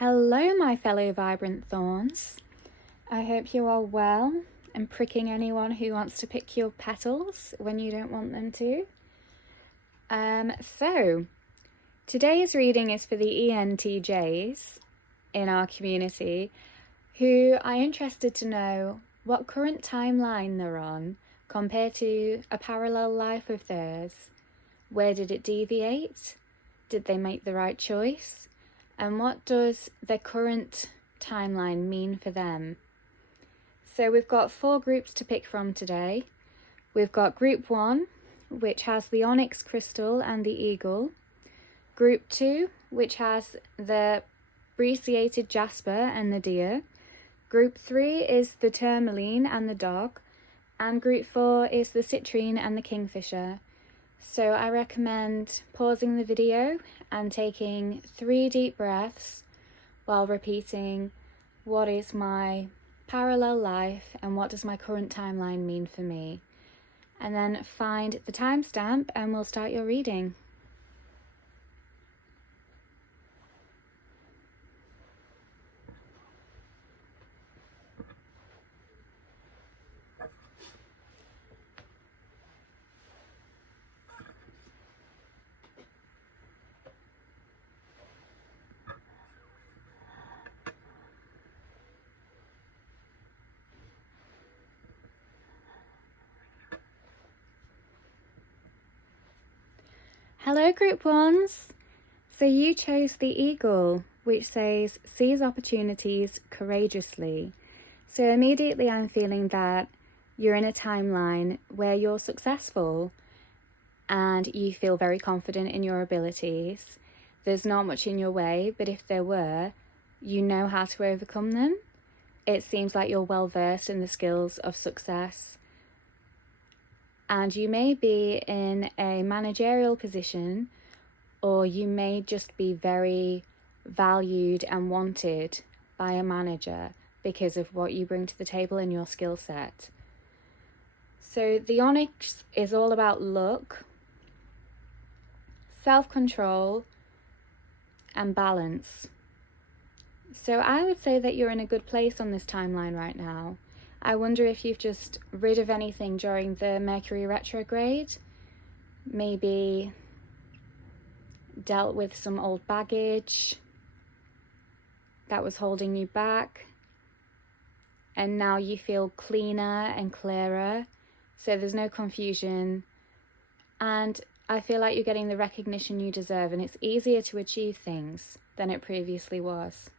Hello, my fellow Vibrant Thorns. I hope you are well and pricking anyone who wants to pick your petals when you don't want them to. So, today's reading is for the ENTJs in our community who are interested to know what current timeline they're on compared to a parallel life of theirs. Where did it deviate? Did they make the right choice? And what does their current timeline mean for them? So we've got 4 groups to pick from today. We've got group 1, which has the onyx crystal and the eagle. Group 2, which has the brecciated jasper and the deer. Group 3 is the tourmaline and the dog. And group 4 is the citrine and the kingfisher. So I recommend pausing the video and taking 3 deep breaths while repeating, what is my parallel life and what does my current timeline mean for me? And then find the timestamp and we'll start your reading. Hello, group 1s. So you chose the eagle, which says seize opportunities courageously. So immediately I'm feeling that you're in a timeline where you're successful and you feel very confident in your abilities. There's not much in your way, but if there were, you know how to overcome them. It seems like you're well versed in the skills of success. And you may be in a managerial position, or you may just be very valued and wanted by a manager because of what you bring to the table in your skill set. So the onyx is all about luck, self-control, and balance. So I would say that you're in a good place on this timeline right now. I wonder if you've just rid of anything during the Mercury retrograde, maybe dealt with some old baggage that was holding you back, and now you feel cleaner and clearer, so there's no confusion, and I feel like you're getting the recognition you deserve, and it's easier to achieve things than it previously was.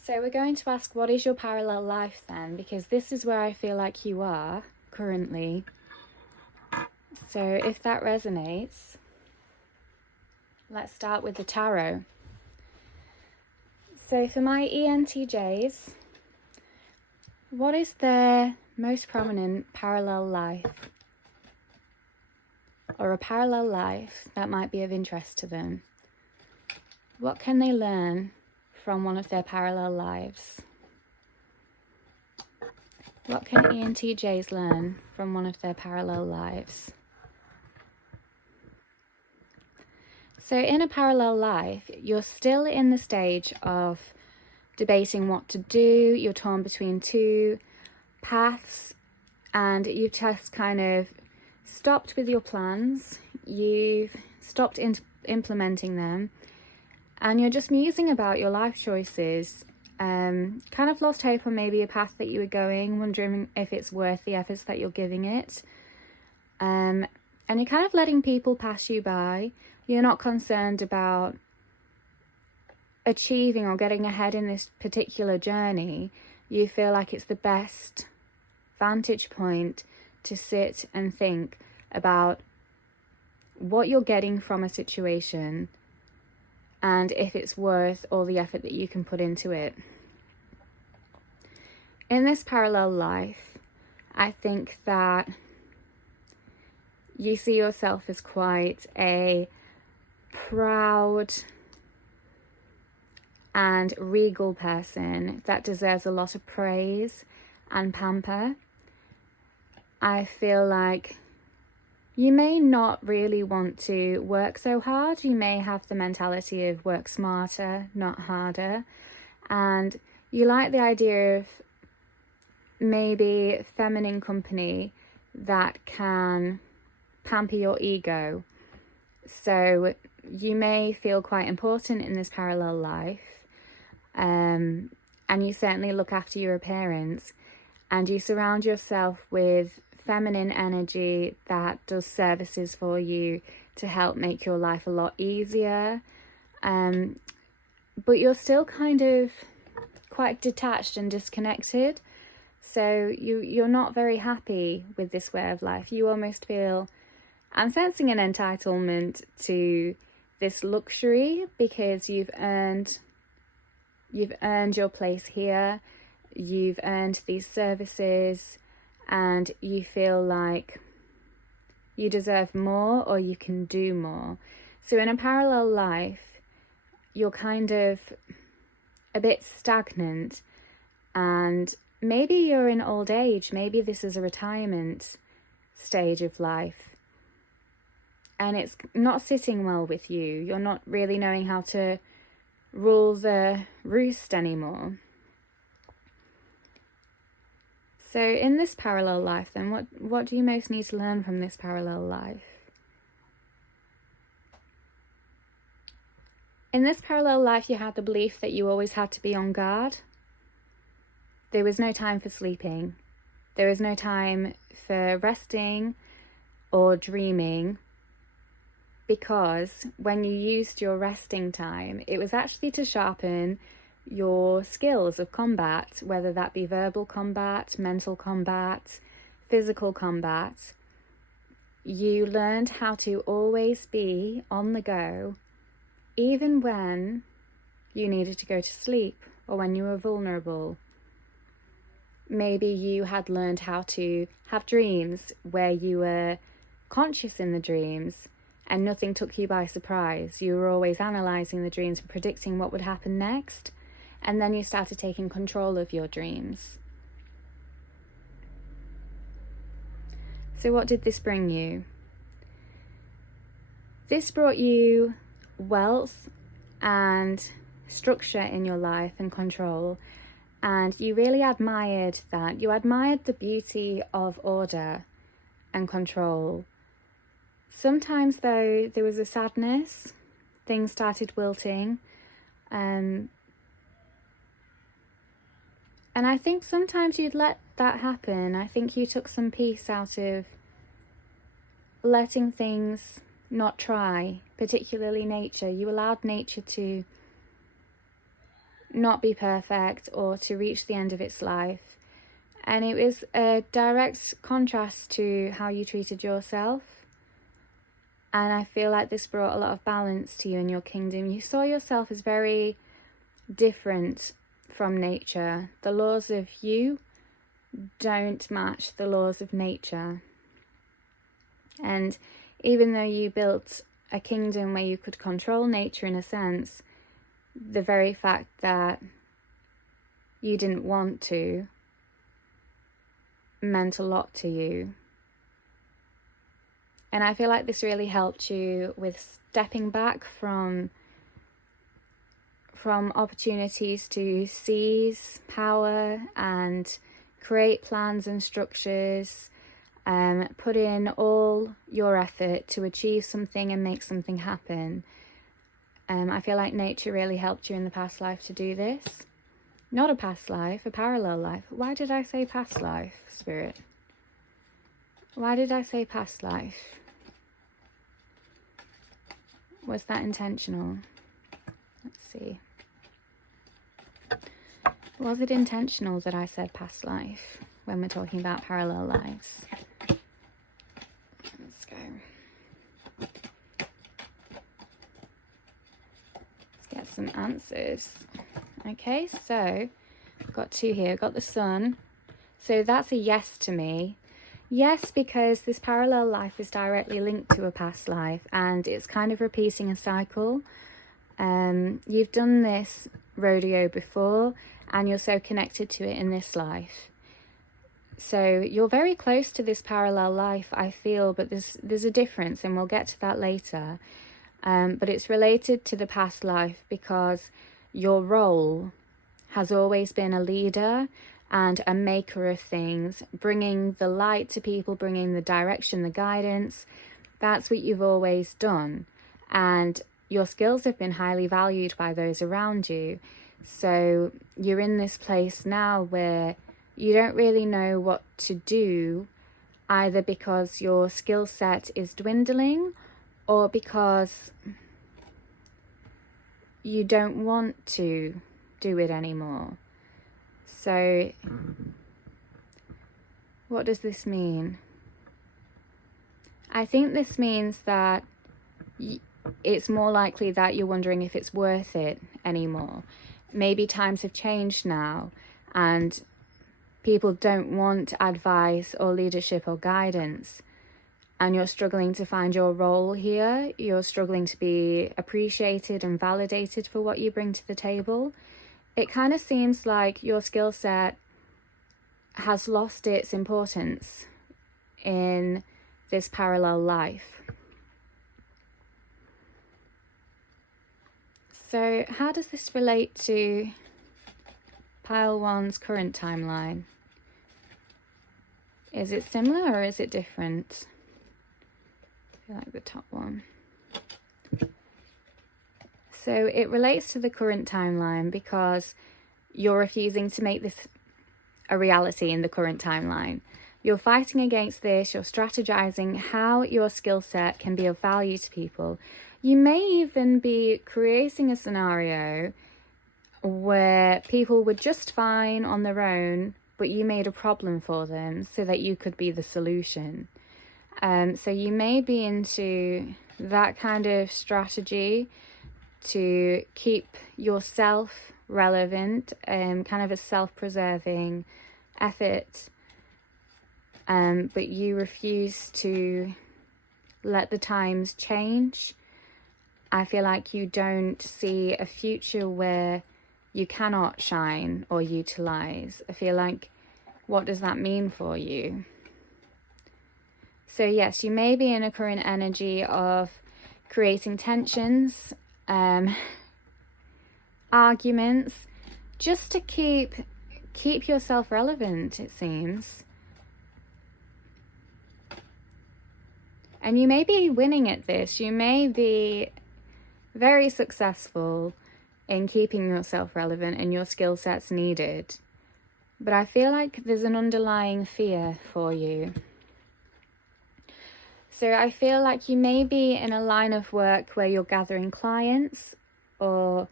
So we're going to ask, what is your parallel life then? Because this is where I feel like you are currently. So if that resonates, let's start with the tarot. So for my ENTJs, what is their most prominent parallel life? Or a parallel life that might be of interest to them? What can they learn from one of their parallel lives? What can ENTJs learn from one of their parallel lives? So in a parallel life, you're still in the stage of debating what to do. You're torn between 2 paths and you've just kind of stopped with your plans. You've stopped implementing them. And you're just musing about your life choices, kind of lost hope on maybe a path that you were going, wondering if it's worth the efforts that you're giving it. And you're kind of letting people pass you by. You're not concerned about achieving or getting ahead in this particular journey. You feel like it's the best vantage point to sit and think about what you're getting from a situation and if it's worth all the effort that you can put into it. In this parallel life, I think that you see yourself as quite a proud and regal person that deserves a lot of praise and pamper. I feel like You may not really want to work so hard. You may have the mentality of work smarter, not harder. And you like the idea of maybe feminine company that can pamper your ego. So you may feel quite important in this parallel life. And you certainly look after your appearance. And you surround yourself with feminine energy that does services for you to help make your life a lot easier. But you're still kind of quite detached and disconnected. So you're not very happy with this way of life. You almost feel, I'm sensing an entitlement to this luxury because you've earned your place here. You've earned these services and you feel like you deserve more or you can do more. So in a parallel life, you're kind of a bit stagnant, and maybe you're in old age. Maybe this is a retirement stage of life and it's not sitting well with you. You're not really knowing how to rule the roost anymore. So in this parallel life then, what do you most need to learn from this parallel life? In this parallel life, you had the belief that you always had to be on guard. There was no time for sleeping. There was no time for resting or dreaming, because when you used your resting time, it was actually to sharpen your skills of combat, whether that be verbal combat, mental combat, physical combat. You learned how to always be on the go, even when you needed to go to sleep or when you were vulnerable. Maybe you had learned how to have dreams where you were conscious in the dreams and nothing took you by surprise. You were always analysing the dreams and predicting what would happen next. And then you started taking control of your dreams. So what did this bring you? This brought you wealth and structure in your life and control. And you really admired that. You admired the beauty of order and control. Sometimes, though, there was a sadness. Things started wilting. And I think sometimes you'd let that happen. I think you took some peace out of letting things not try, particularly nature. You allowed nature to not be perfect or to reach the end of its life. And it was a direct contrast to how you treated yourself. And I feel like this brought a lot of balance to you in your kingdom. You saw yourself as very different from nature. The laws of you don't match the laws of nature. And even though you built a kingdom where you could control nature in a sense, the very fact that you didn't want to meant a lot to you. And I feel like this really helped you with stepping back from opportunities to seize power and create plans and structures, put in all your effort to achieve something and make something happen. I feel like nature really helped you in the past life to do this. Not a past life, a parallel life. Why did I say past life, Spirit? Why did I say past life? Was that intentional? Let's see. Was it intentional that I said past life when we're talking about parallel lives? Let's go. Let's get some answers. Okay, so I've got two here. I've got the sun. So that's a yes to me. Yes, because this parallel life is directly linked to a past life and it's kind of repeating a cycle. You've done this rodeo before and you're so connected to it in this life. So you're very close to this parallel life, I feel, but there's a difference, and we'll get to that later. But it's related to the past life because your role has always been a leader and a maker of things, bringing the light to people, bringing the direction, the guidance. That's what you've always done. And your skills have been highly valued by those around you. So you're in this place now where you don't really know what to do, either because your skill set is dwindling or because you don't want to do it anymore. So what does this mean? I think this means that it's more likely that you're wondering if it's worth it anymore. Maybe times have changed now and people don't want advice or leadership or guidance, and you're struggling to find your role here. You're struggling to be appreciated and validated for what you bring to the table. It kind of seems like your skill set has lost its importance in this parallel life. So how does this relate to Pile 1's current timeline? Is it similar or is it different? I like the top one. So it relates to the current timeline because you're refusing to make this a reality in the current timeline. You're fighting against this, you're strategizing how your skill set can be of value to people. You may even be creating a scenario where people were just fine on their own, but you made a problem for them so that you could be the solution. So you may be into that kind of strategy to keep yourself relevant, kind of a self-preserving effort, but you refuse to let the times change. I feel like you don't see a future where you cannot shine or utilize. I feel like, what does that mean for you? So yes, you may be in a current energy of creating tensions, arguments, just to keep yourself relevant, it seems. And you may be winning at this. You may be very successful in keeping yourself relevant and your skill sets needed. But I feel like there's an underlying fear for you. So I feel like you may be in a line of work where you're gathering clients or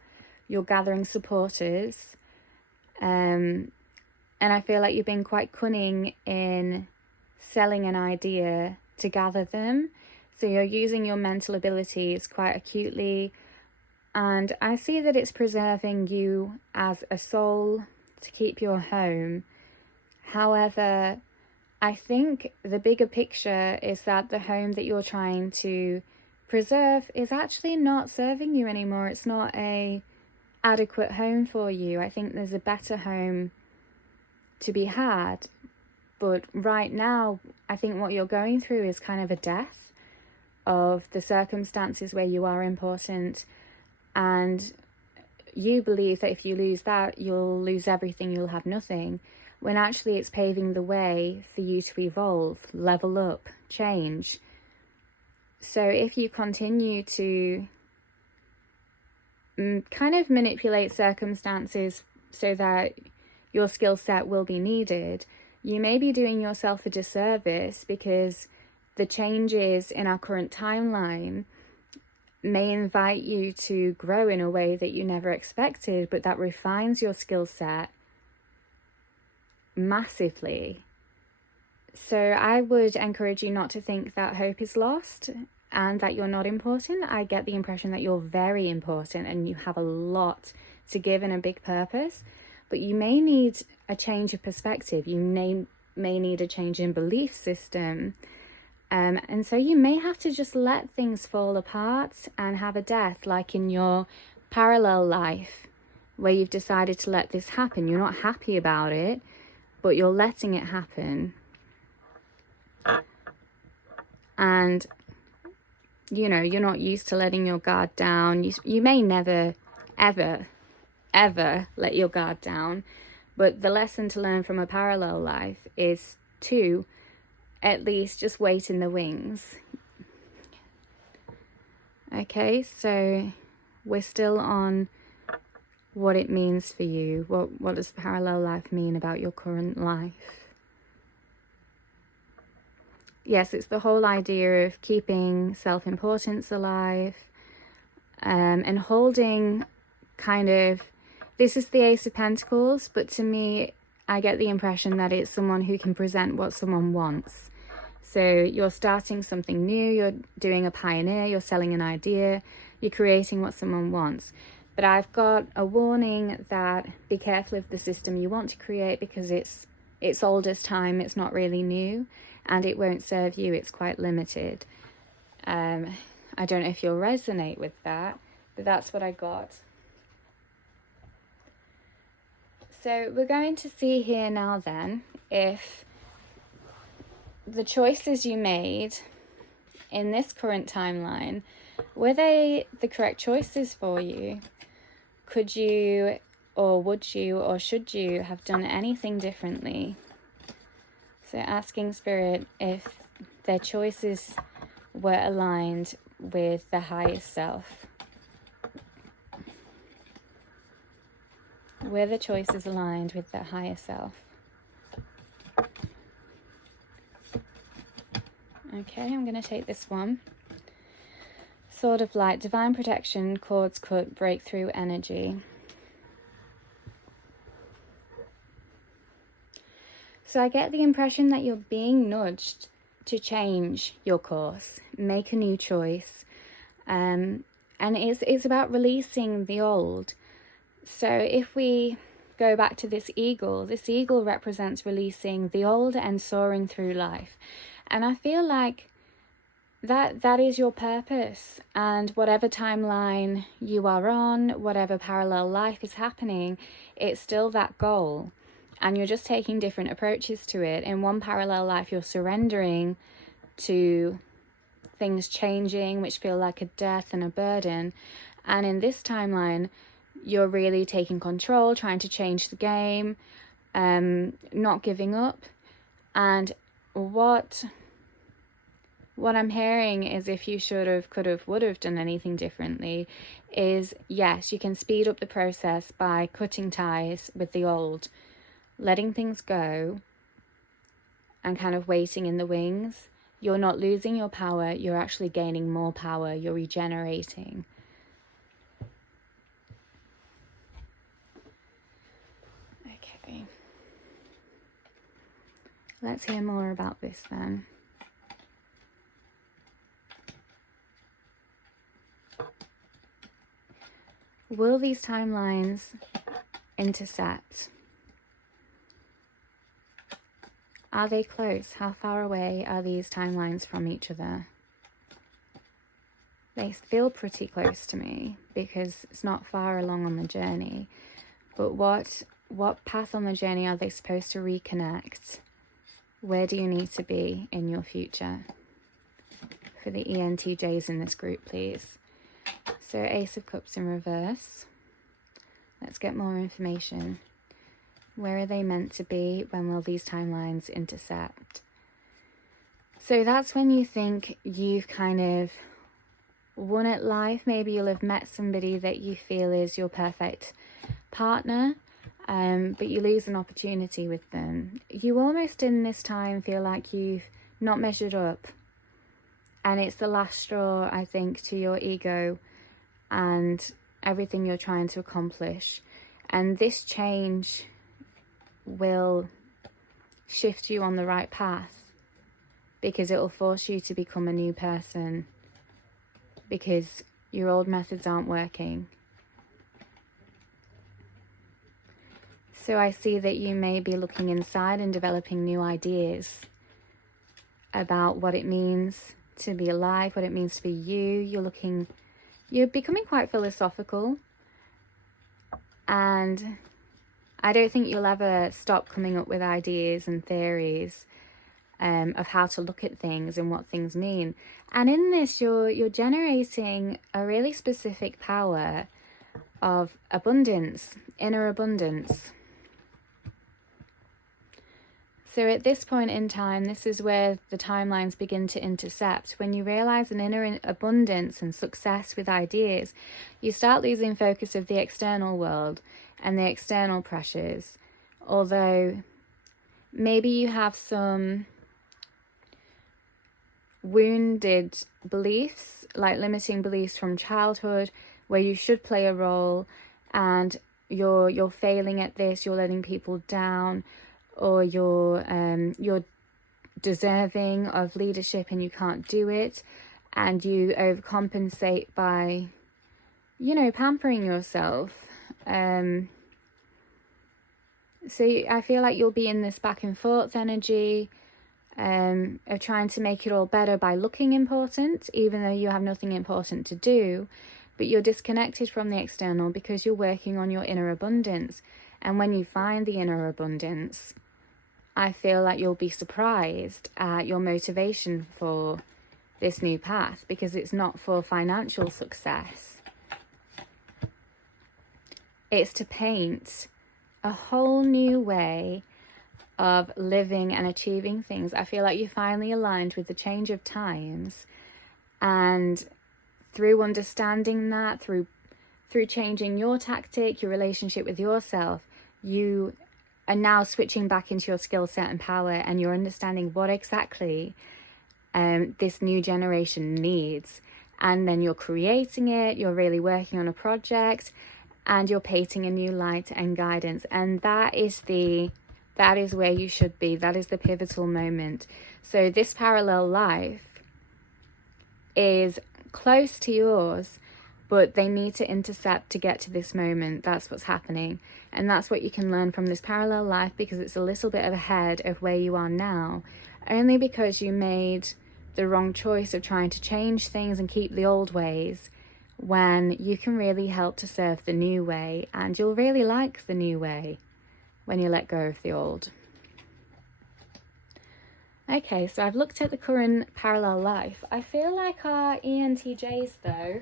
you're gathering supporters. And I feel like you've been quite cunning in selling an idea to gather them. So you're using your mental abilities quite acutely. And I see that it's preserving you as a soul to keep your home. However, I think the bigger picture is that the home that you're trying to preserve is actually not serving you anymore. It's not a adequate home for you. I think there's a better home to be had. But right now, I think what you're going through is kind of a death of the circumstances where you are important. And you believe that if you lose that, you'll lose everything, you'll have nothing. When actually it's paving the way for you to evolve, level up, change. So if you continue to kind of manipulate circumstances so that your skill set will be needed, you may be doing yourself a disservice, because the changes in our current timeline may invite you to grow in a way that you never expected, but that refines your skill set massively. So I would encourage you not to think that hope is lost and that you're not important. I get the impression that you're very important and you have a lot to give and a big purpose, but you may need a change of perspective. You may need a change in belief system. And so you may have to just let things fall apart and have a death, like in your parallel life, where you've decided to let this happen. You're not happy about it, but you're letting it happen. And, you know, you're not used to letting your guard down. You may never, ever, ever let your guard down. But the lesson to learn from a parallel life is to at least just wait in the wings. Okay, so we're still on what it means for you. What does parallel life mean about your current life? Yes, it's the whole idea of keeping self-importance alive, and holding kind of, this is the Ace of Pentacles, but to me, I get the impression that it's someone who can present what someone wants. So you're starting something new, you're doing a pioneer, you're selling an idea, you're creating what someone wants. But I've got a warning that be careful of the system you want to create, because it's old as time, it's not really new, and it won't serve you, it's quite limited. I don't know if you'll resonate with that, but that's what I got. So we're going to see here now then if the choices you made in this current timeline, were they the correct choices for you? Could you, or would you, or should you have done anything differently? So asking Spirit if their choices were aligned with the highest self. Were the choices aligned with the higher self? Okay, I'm going to take this one. Sword of Light, divine protection, cords cut, breakthrough energy. So I get the impression that you're being nudged to change your course, make a new choice. And it's about releasing the old. So if we go back to this eagle represents releasing the old and soaring through life. And I feel like that is your purpose, and whatever timeline you are on, whatever parallel life is happening, it's still that goal, and you're just taking different approaches to it. In one parallel life, you're surrendering to things changing, which feel like a death and a burden, and in this timeline, you're really taking control, trying to change the game, not giving up. And what I'm hearing is, if you should have, could have, would have done anything differently, is yes, you can speed up the process by cutting ties with the old, letting things go, and kind of waiting in the wings. You're not losing your power, you're actually gaining more power, you're regenerating. Okay. Let's hear more about this then. Will these timelines intersect? Are they close? How far away are these timelines from each other? They feel pretty close to me because it's not far along on the journey. But what path on the journey are they supposed to reconnect? Where do you need to be in your future? For the ENTJs in this group, please. So Ace of Cups in reverse. Let's get more information. Where are they meant to be? When will these timelines intersect? So that's when you think you've kind of won at life. Maybe you'll have met somebody that you feel is your perfect partner, but you lose an opportunity with them. You almost in this time feel like you've not measured up. And it's the last straw, I think, to your ego and everything you're trying to accomplish. And this change will shift you on the right path, because it will force you to become a new person, because your old methods aren't working. So I see that you may be looking inside and developing new ideas about what it means to be alive, what it means to be you. You're becoming quite philosophical, and I don't think you'll ever stop coming up with ideas and theories of how to look at things and what things mean. And in this, you're generating a really specific power of abundance, inner abundance. So at this point in time, this is where the timelines begin to intercept. When you realize an inner abundance and success with ideas, you start losing focus of the external world and the external pressures. Although maybe you have some wounded beliefs, like limiting beliefs from childhood, where you should play a role and you're failing at this, you're letting people down, or you're deserving of leadership and you can't do it, and you overcompensate by, pampering yourself. So I feel like you'll be in this back and forth energy of trying to make it all better by looking important, even though you have nothing important to do, but you're disconnected from the external because you're working on your inner abundance. And when you find the inner abundance, I feel like you'll be surprised at your motivation for this new path, because it's not for financial success. It's to paint a whole new way of living and achieving things. I feel like you finally aligned with the change of times, and through understanding that, through changing your tactic, your relationship with yourself, you are now switching back into your skill set and power, and you're understanding what exactly this new generation needs. And then you're creating it, you're really working on a project, and you're painting a new light and guidance. And that is where you should be. That is the pivotal moment. So this parallel life is close to yours, but they need to intercept to get to this moment. That's what's happening. And that's what you can learn from this parallel life, because it's a little bit ahead of where you are now, only because you made the wrong choice of trying to change things and keep the old ways, when you can really help to serve the new way. And you'll really like the new way when you let go of the old. Okay, so I've looked at the current parallel life. I feel like our ENTJs, though,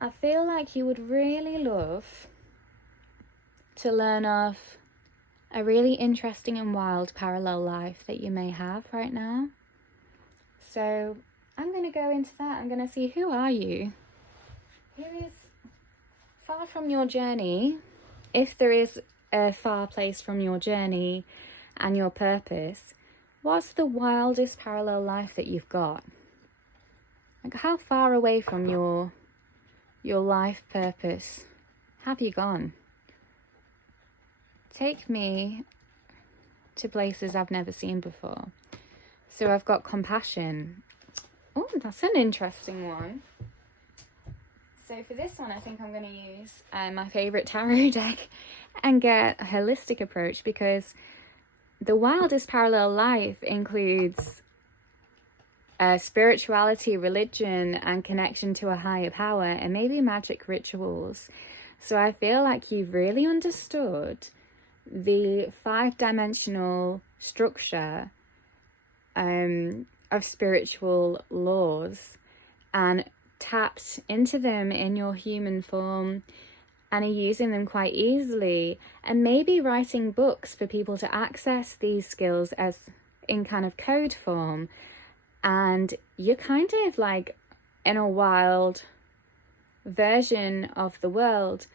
I feel like you would really love to learn of a really interesting and wild parallel life that you may have right now. So I'm going to go into that. I'm going to see, who are you? Who is far from your journey, if there is a far place from your journey and your purpose? What's the wildest parallel life that you've got? Like, how far away from your life purpose have you gone? Take me to places I've never seen before. So I've got compassion. Oh, that's an interesting one. So for this one, I think I'm going to use my favourite tarot deck and get a holistic approach, because the wildest parallel life includes spirituality, religion, and connection to a higher power, and maybe magic rituals. So I feel like you've really understood the 5-dimensional structure of spiritual laws and tapped into them in your human form, and are using them quite easily, and maybe writing books for people to access these skills as in kind of code form. And you're kind of like in a wild version of the world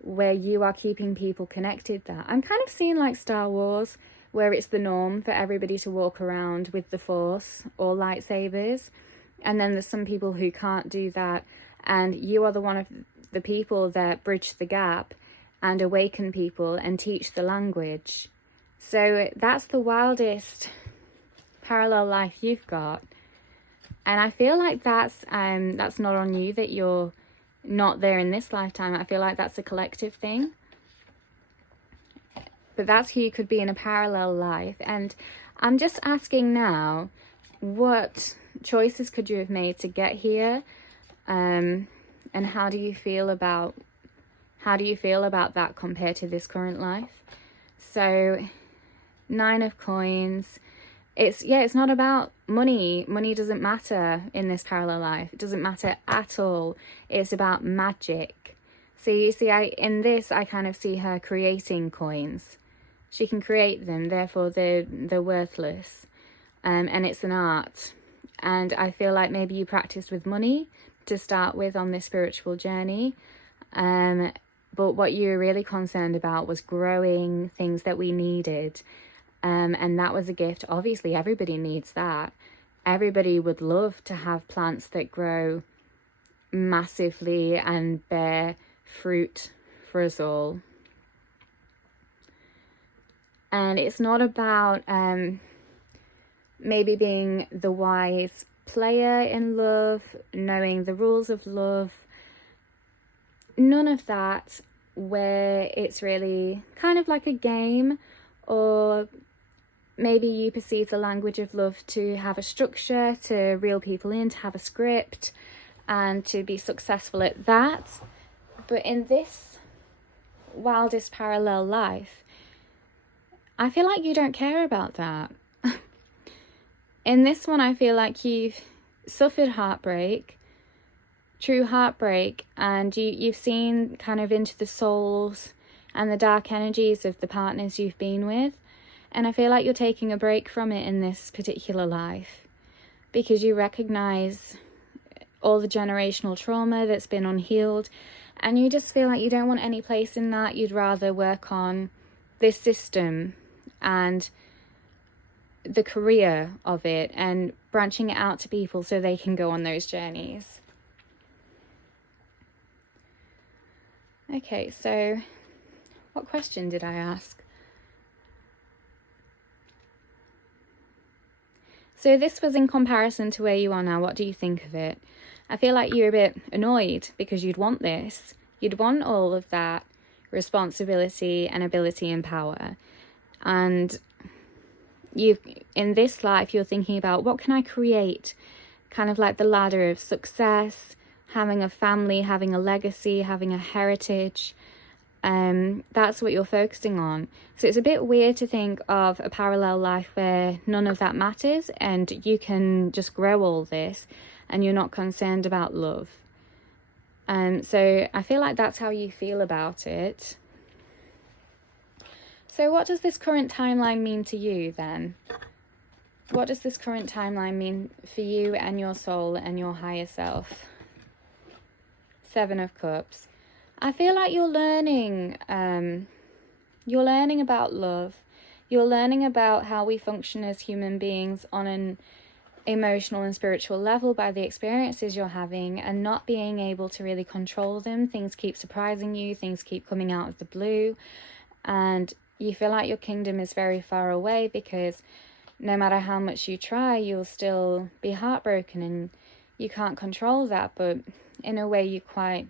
where you are keeping people connected there. I'm kind of seeing like Star Wars, where it's the norm for everybody to walk around with the Force or lightsabers. And then there's some people who can't do that. And you are the one of the people that bridge the gap and awaken people and teach the language. So that's the wildest parallel life you've got. And I feel like that's not on you, that you're not there in this lifetime. I feel like that's a collective thing. But that's who you could be in a parallel life. And I'm just asking now, what choices could you have made to get here? And how do you feel about How do you feel about that compared to this current life? So 9 of coins. It's not about money. Money doesn't matter in this parallel life. It doesn't matter at all. It's about magic. So you see, in this, I kind of see her creating coins. She can create them, therefore they're worthless. And it's an art. And I feel like maybe you practiced with money to start with on this spiritual journey. But what you were really concerned about was growing things that we needed. And that was a gift. Obviously, everybody needs that. Everybody would love to have plants that grow massively and bear fruit for us all. And it's not about maybe being the wise player in love, knowing the rules of love. None of that, where it's really kind of like a game, or maybe you perceive the language of love to have a structure, to reel people in, to have a script, and to be successful at that. But in this wildest parallel life, I feel like you don't care about that. In this one, I feel like you've suffered heartbreak, true heartbreak, and you've seen kind of into the souls and the dark energies of the partners you've been with. And I feel like you're taking a break from it in this particular life, because you recognize all the generational trauma that's been unhealed, and you just feel like you don't want any place in that. You'd rather work on this system and the career of it and branching it out to people so they can go on those journeys. Okay, so what question did I ask? So this was in comparison to where you are now. What do you think of it? I feel like you're a bit annoyed because you'd want this. You'd want all of that responsibility and ability and power. And in this life, you're thinking about, what can I create? Kind of like the ladder of success, having a family, having a legacy, having a heritage. That's what you're focusing on. So it's a bit weird to think of a parallel life where none of that matters and you can just grow all this and you're not concerned about love. So I feel like that's how you feel about it. So what does this current timeline mean to you then? What does this current timeline mean for you and your soul and your higher self? 7 of Cups. I feel like you're learning about love. You're learning about how we function as human beings on an emotional and spiritual level by the experiences you're having, and not being able to really control them. Things keep surprising you, things keep coming out of the blue, and you feel like your kingdom is very far away because no matter how much you try, you'll still be heartbroken and you can't control that. But in a way, you quite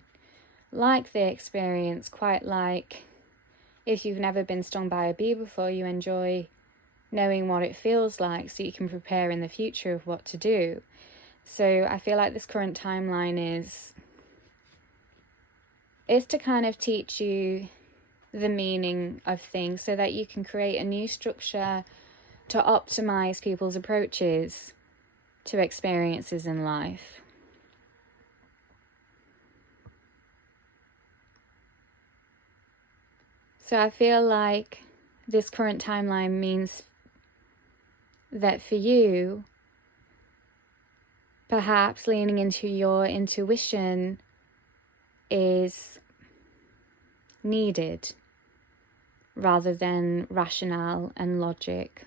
like the experience, quite like if you've never been stung by a bee before, you enjoy knowing what it feels like so you can prepare in the future of what to do. So I feel like this current timeline is to kind of teach you the meaning of things so that you can create a new structure to optimize people's approaches to experiences in life. So I feel like this current timeline means that for you, perhaps leaning into your intuition is needed rather than rationale and logic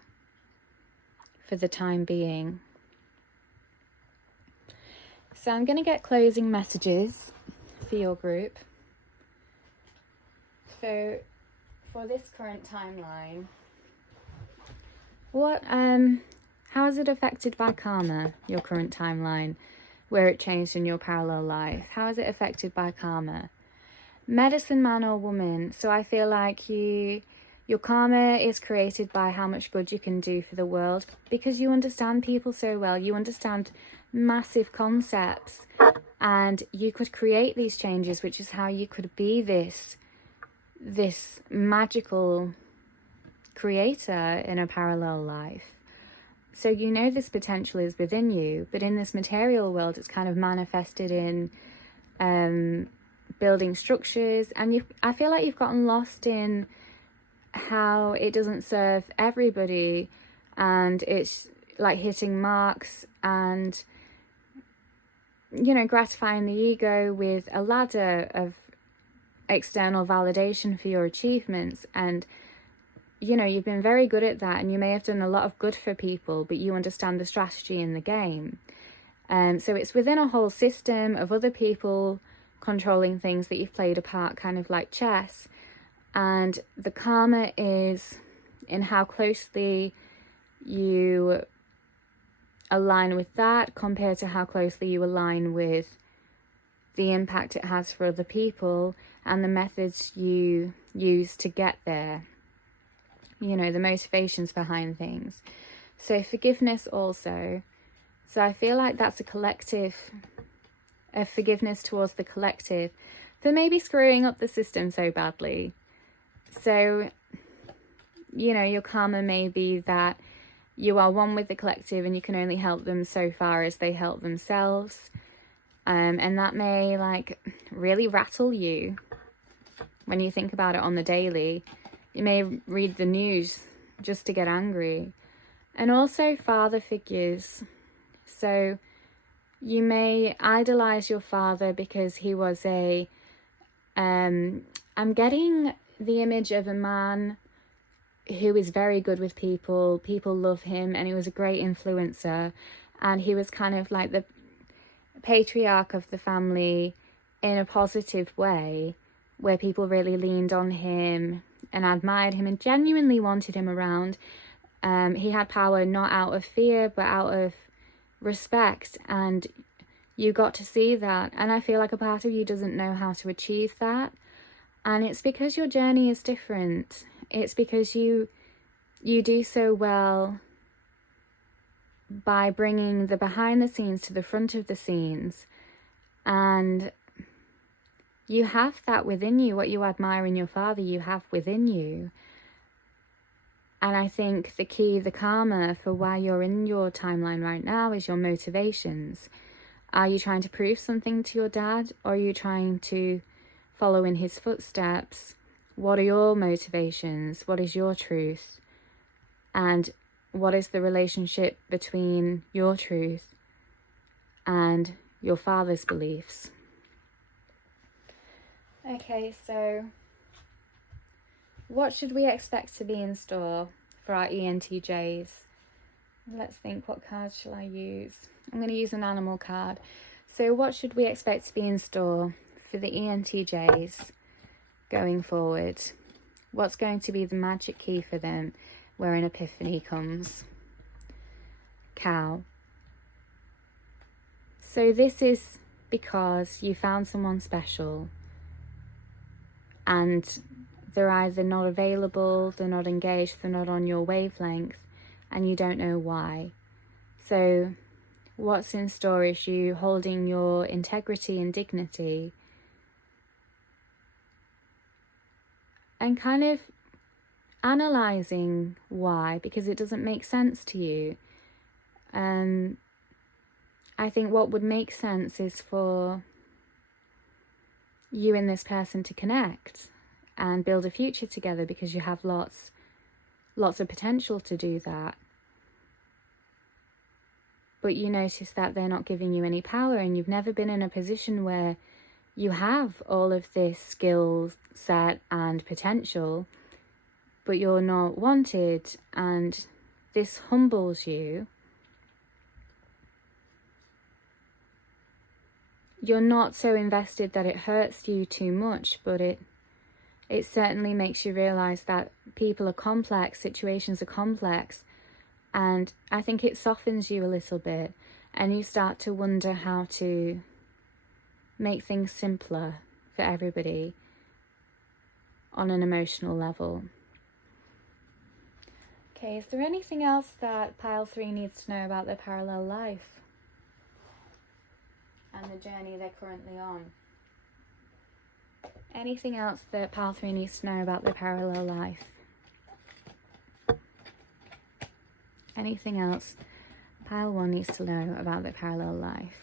for the time being. So I'm going to get closing messages for your group. So for this current timeline, how is it affected by karma, your current timeline, where it changed in your parallel life? How is it affected by karma? Medicine man or woman. So I feel like your karma is created by how much good you can do for the world, because you understand people so well. You understand massive concepts And you could create these changes, which is how you could be this magical creator in a parallel life. So you know this potential is within you, but in this material world, it's kind of manifested in building structures. And I feel like you've gotten lost in how it doesn't serve everybody, and it's like hitting marks and, you know, gratifying the ego with a ladder of external validation for your achievements. And, you know, you've been very good at that, and you may have done a lot of good for people, but you understand the strategy in the game. So it's within a whole system of other people controlling things that you've played a part, kind of like chess. And the karma is in how closely you align with that compared to how closely you align with the impact it has for other people and the methods you use to get there. You know, the motivations behind things. So forgiveness also. So I feel like that's a forgiveness towards the collective for maybe screwing up the system so badly. So, you know, your karma may be that you are one with the collective and you can only help them so far as they help themselves. And that may like really rattle you when you think about it on the daily. You may read the news just to get angry. And also father figures. So you may idolize your father because he was I'm getting the image of a man who is very good with people. People love him, and he was a great influencer. And he was kind of like the patriarch of the family in a positive way, where people really leaned on him and admired him and genuinely wanted him around. He had power not out of fear, but out of respect. And you got to see that. And I feel like a part of you doesn't know how to achieve that. And it's because your journey is different. It's because you do so well by bringing the behind the scenes to the front of the scenes. And you have that within you. What you admire in your father, you have within you. And I think the key, the karma for why you're in your timeline right now is your motivations. Are you trying to prove something to your dad, or are you trying to follow in his footsteps? What are your motivations? What is your truth? And what is the relationship between your truth and your father's beliefs? Okay, so what should we expect to be in store for our ENTJs? Let's think, what card shall I use? I'm going to use an animal card. So what should we expect to be in store for the ENTJs going forward? What's going to be the magic key for them where an epiphany comes? Cow. So this is because you found someone special and they're either not available, they're not engaged, they're not on your wavelength, and you don't know why. So what's in store is you holding your integrity and dignity and kind of analysing why, because it doesn't make sense to you. I think what would make sense is for you and this person to connect and build a future together, because you have lots of potential to do that. But you notice that they're not giving you any power, and you've never been in a position where you have all of this skill set and potential, but you're not wanted, and this humbles you. You're not so invested that it hurts you too much, but it certainly makes you realize that people are complex, situations are complex, and I think it softens you a little bit, and you start to wonder how to make things simpler for everybody on an emotional level. Okay, is there anything else that Pile 3 needs to know about their parallel life? and the journey they're currently on. Anything else that Pile 3 needs to know about their parallel life? Anything else Pile 1 needs to know about their parallel life?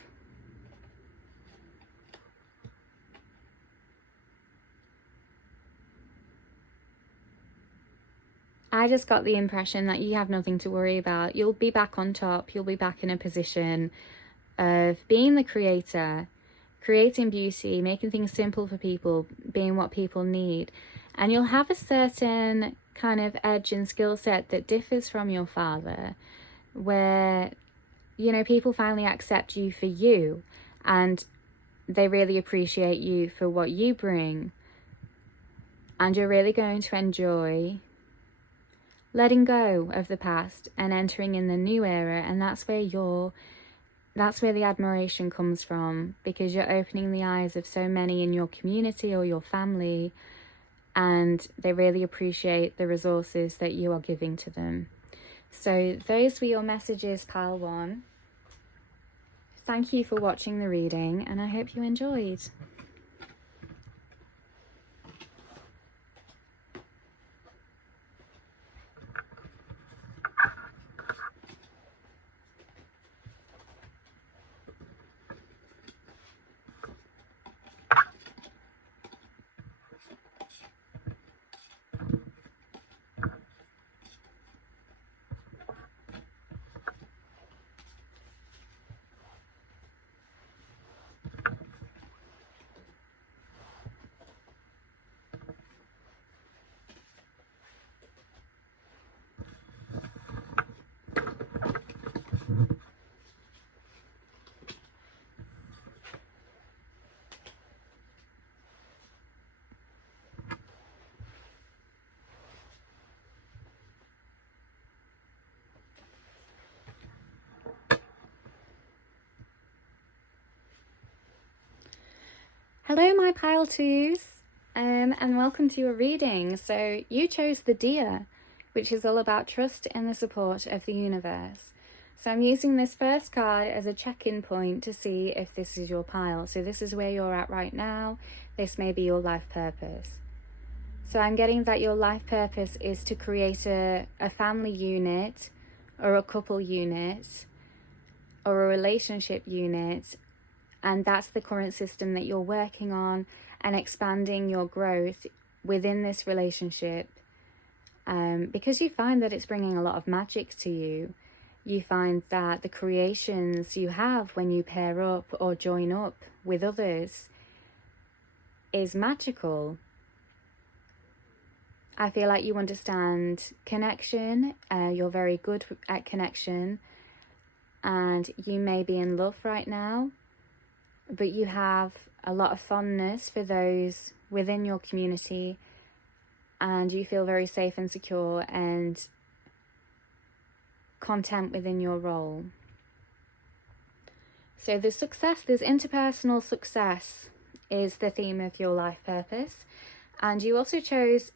I just got the impression that you have nothing to worry about. You'll be back on top. You'll be back in a position of being the creator, creating beauty, making things simple for people, being what people need. And you'll have a certain kind of edge and skill set that differs from your father, where, you know, people finally accept you for you and they really appreciate you for what you bring. And you're really going to enjoy letting go of the past and entering in the new era, and that's where the admiration comes from, because you're opening the eyes of so many in your community or your family, and they really appreciate the resources that you are giving to them. So those were your messages, Pile 1. Thank you for watching the reading, and I hope you enjoyed. Hello, my Pile 2s, and welcome to your reading. So you chose the Deer, which is all about trust and the support of the universe. So I'm using this first card as a check-in point to see if this is your pile. So this is where you're at right now. This may be your life purpose. So I'm getting that your life purpose is to create a family unit, or a couple unit, or a relationship unit. And that's the current system that you're working on, and expanding your growth within this relationship, because you find that it's bringing a lot of magic to you. You find that the creations you have when you pair up or join up with others is magical. I feel like you understand connection, you're very good at connection, and you may be in love right now, but you have a lot of fondness for those within your community, and you feel very safe and secure and content within your role. So the success, this interpersonal success, is the theme of your life purpose. And you also chose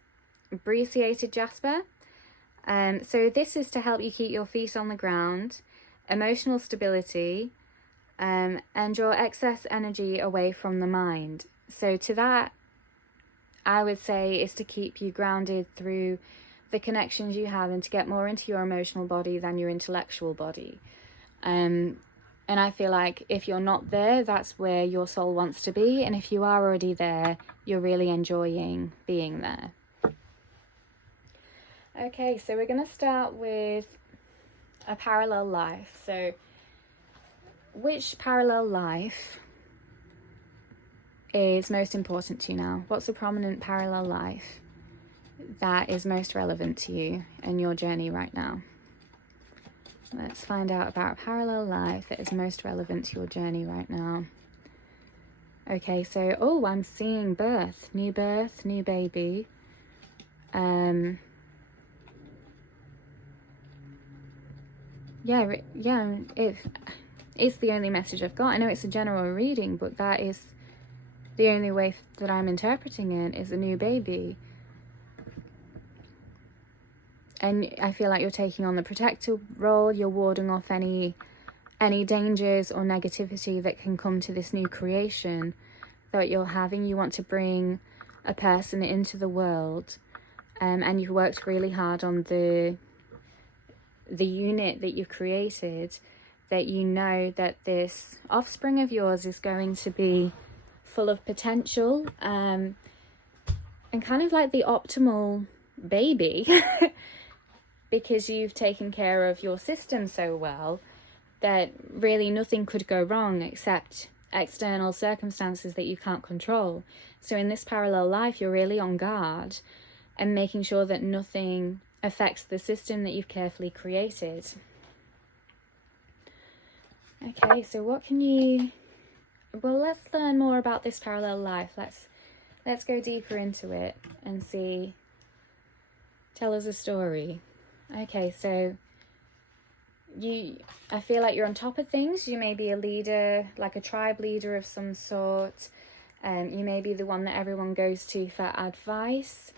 Appreciated Jasper. So this is to help you keep your feet on the ground, emotional stability, and draw excess energy away from the mind. So to that, I would say, is to keep you grounded through the connections you have, and to get more into your emotional body than your intellectual body. And I feel like if you're not there, that's where your soul wants to be. And if you are already there, you're really enjoying being there. Okay, so we're going to start with a parallel life. So which parallel life is most important to you now? What's a prominent parallel life that is most relevant to you and your journey right now? Let's find out about a parallel life that is most relevant to your journey right now. Okay, so, I'm seeing birth, new baby. It's the only message I've got. I know it's a general reading, but that is the only way that I'm interpreting it, is a new baby. And I feel like you're taking on the protector role. You're warding off any any dangers or negativity that can come to this new creation that you're having. You want to bring a person into the world, and you've worked really hard on the unit that you've created, that you know that this offspring of yours is going to be full of potential, and kind of like the optimal baby because you've taken care of your system so well that really nothing could go wrong except external circumstances that you can't control. So in this parallel life, you're really on guard and making sure that nothing affects the system that you've carefully created. Okay, so what can you... Well, let's learn more about this parallel life. Let's go deeper into it and see... Tell us a story. Okay, so I feel like you're on top of things. You may be a leader, like a tribe leader of some sort. You may be the one that everyone goes to for advice,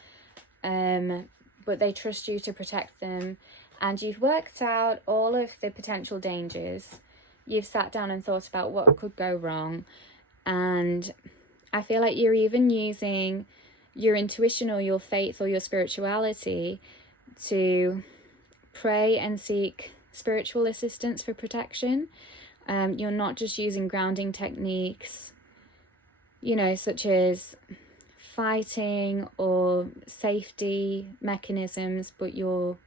but they trust you to protect them. And you've worked out all of the potential dangers. You've sat down and thought about what could go wrong. And I feel like you're even using your intuition or your faith or your spirituality to pray and seek spiritual assistance for protection. You're not just using grounding techniques, such as fighting or safety mechanisms, but you're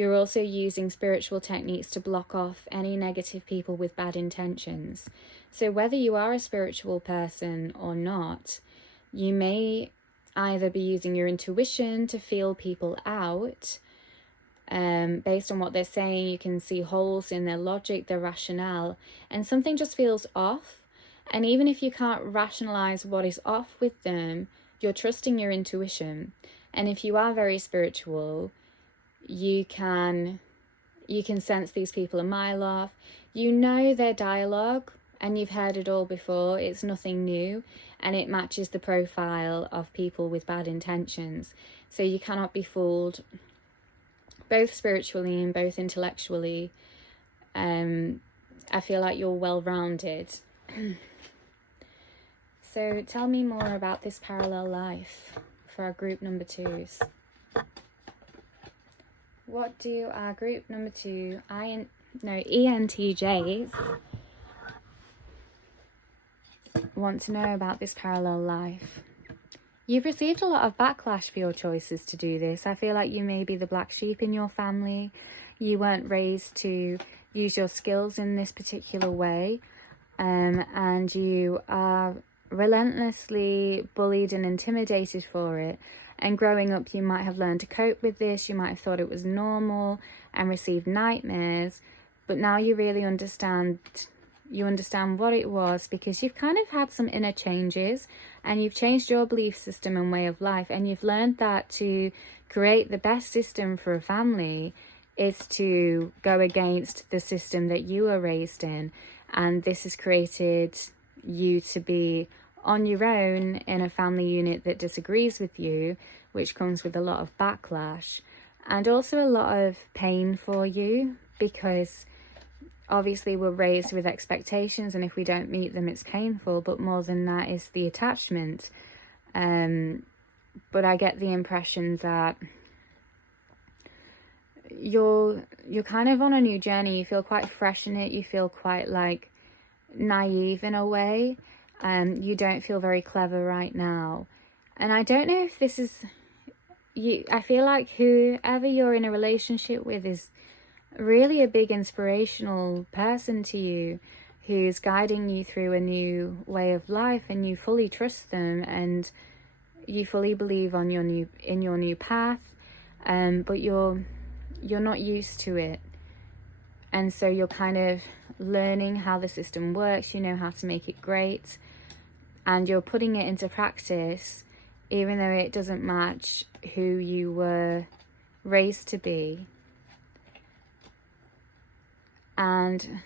also using spiritual techniques to block off any negative people with bad intentions. So whether you are a spiritual person or not, you may either be using your intuition to feel people out. Based on what they're saying, you can see holes in their logic, their rationale, and something just feels off. And even if you can't rationalize what is off with them, you're trusting your intuition. And if you are very spiritual, you can sense these people a mile off. You know their dialogue, and you've heard it all before. It's nothing new, and it matches the profile of people with bad intentions. So you cannot be fooled, both spiritually and both intellectually. I feel like you're well-rounded. So tell me more about this parallel life for our group number 2s. What do our group number 2 ENTJs want to know about this parallel life? You've received a lot of backlash for your choices to do this. I feel like you may be the black sheep in your family. You weren't raised to use your skills in this particular way, and you are relentlessly bullied and intimidated for it. And growing up, you might have learned to cope with this. You might have thought it was normal and received nightmares. But now you really understand. You understand what it was, because you've kind of had some inner changes and you've changed your belief system and way of life. And you've learned that to create the best system for a family is to go against the system that you were raised in. And this has created you to be on your own in a family unit that disagrees with you, which comes with a lot of backlash and also a lot of pain for you, because obviously we're raised with expectations, and if we don't meet them, it's painful. But more than that is the attachment. But I get the impression that you're kind of on a new journey. You feel quite fresh in it. You feel quite like naive in a way. You don't feel very clever right now. And I don't know if this is you. I feel like whoever you're in a relationship with is really a big inspirational person to you, who's guiding you through a new way of life, and you fully trust them and you fully believe in your new path, but you're not used to it, and so you're kind of learning how the system works. You know how to make it great, and you're putting it into practice even though it doesn't match who you were raised to be. And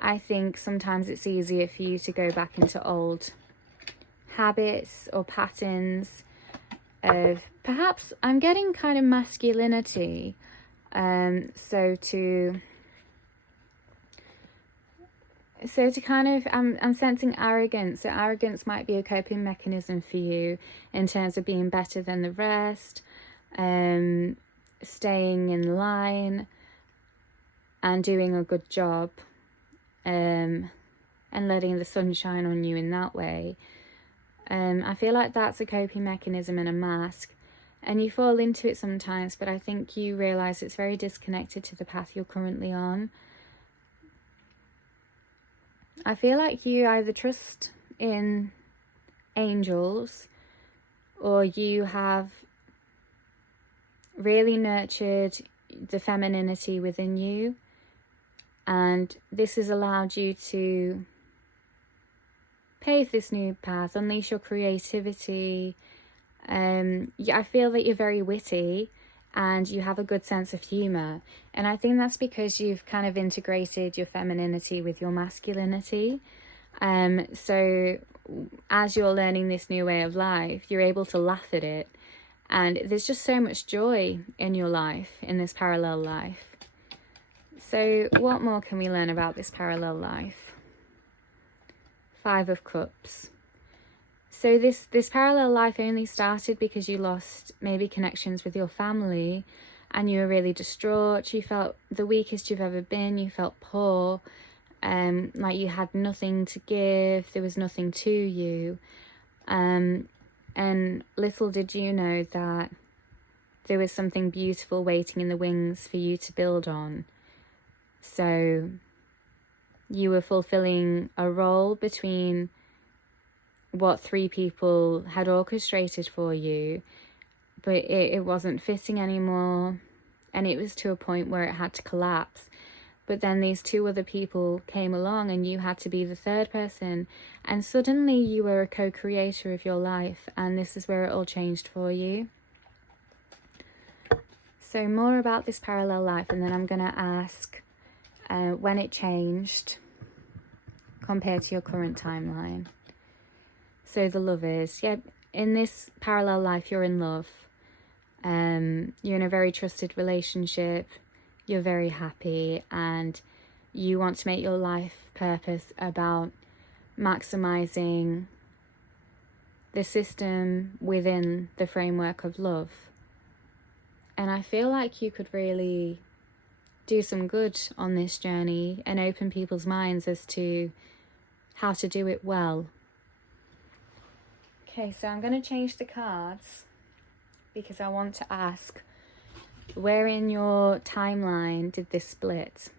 I think sometimes it's easier for you to go back into old habits or patterns of, perhaps I'm getting kind of masculinity. So to So to kind of, I'm sensing arrogance. So arrogance might be a coping mechanism for you in terms of being better than the rest, staying in line and doing a good job, and letting the sun shine on you in that way. I feel like that's a coping mechanism and a mask, and you fall into it sometimes, but I think you realise it's very disconnected to the path you're currently on. I feel like you either trust in angels or you have really nurtured the femininity within you, and this has allowed you to pave this new path, unleash your creativity. I feel that you're very witty and you have a good sense of humour, and I think that's because you've kind of integrated your femininity with your masculinity. So as you're learning this new way of life, you're able to laugh at it, and there's just so much joy in your life, in this parallel life. So what more can we learn about this parallel life? 5 of Cups. So this parallel life only started because you lost maybe connections with your family and you were really distraught. You felt the weakest you've ever been. You felt poor, like you had nothing to give. There was nothing to you. And little did you know that there was something beautiful waiting in the wings for you to build on. So you were fulfilling a role between what 3 people had orchestrated for you, but it wasn't fitting anymore, and it was to a point where it had to collapse. But then these 2 other people came along and you had to be the 3rd person, and suddenly you were a co-creator of your life, and this is where it all changed for you. So more about this parallel life, and then I'm going to ask when it changed compared to your current timeline. So the Lovers, yeah, in this parallel life, you're in love. You're in a very trusted relationship. You're very happy, and you want to make your life purpose about maximizing the system within the framework of love. And I feel like you could really do some good on this journey and open people's minds as to how to do it well. Okay, so I'm going to change the cards because I want to ask, where in your timeline did this split?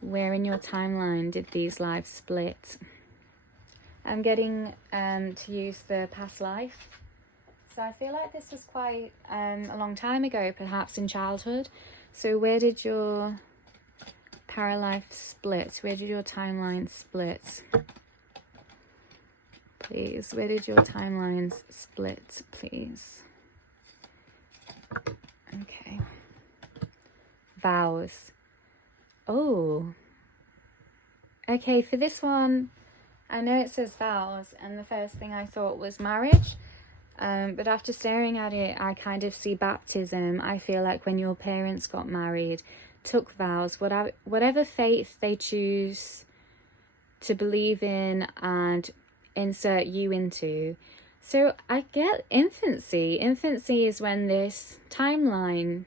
Where in your timeline did these lives split? I'm getting to use the past life. So I feel like this was quite a long time ago, perhaps in childhood. So where did your paralife split? Where did your timeline split? Please, where did your timelines split, please? Okay. Vows. Oh. Okay, for this one, I know it says vows, and the first thing I thought was marriage. But after staring at it, I kind of see baptism. I feel like when your parents got married, took vows, whatever faith they choose to believe in and insert you into. So I get infancy. Infancy is when this timeline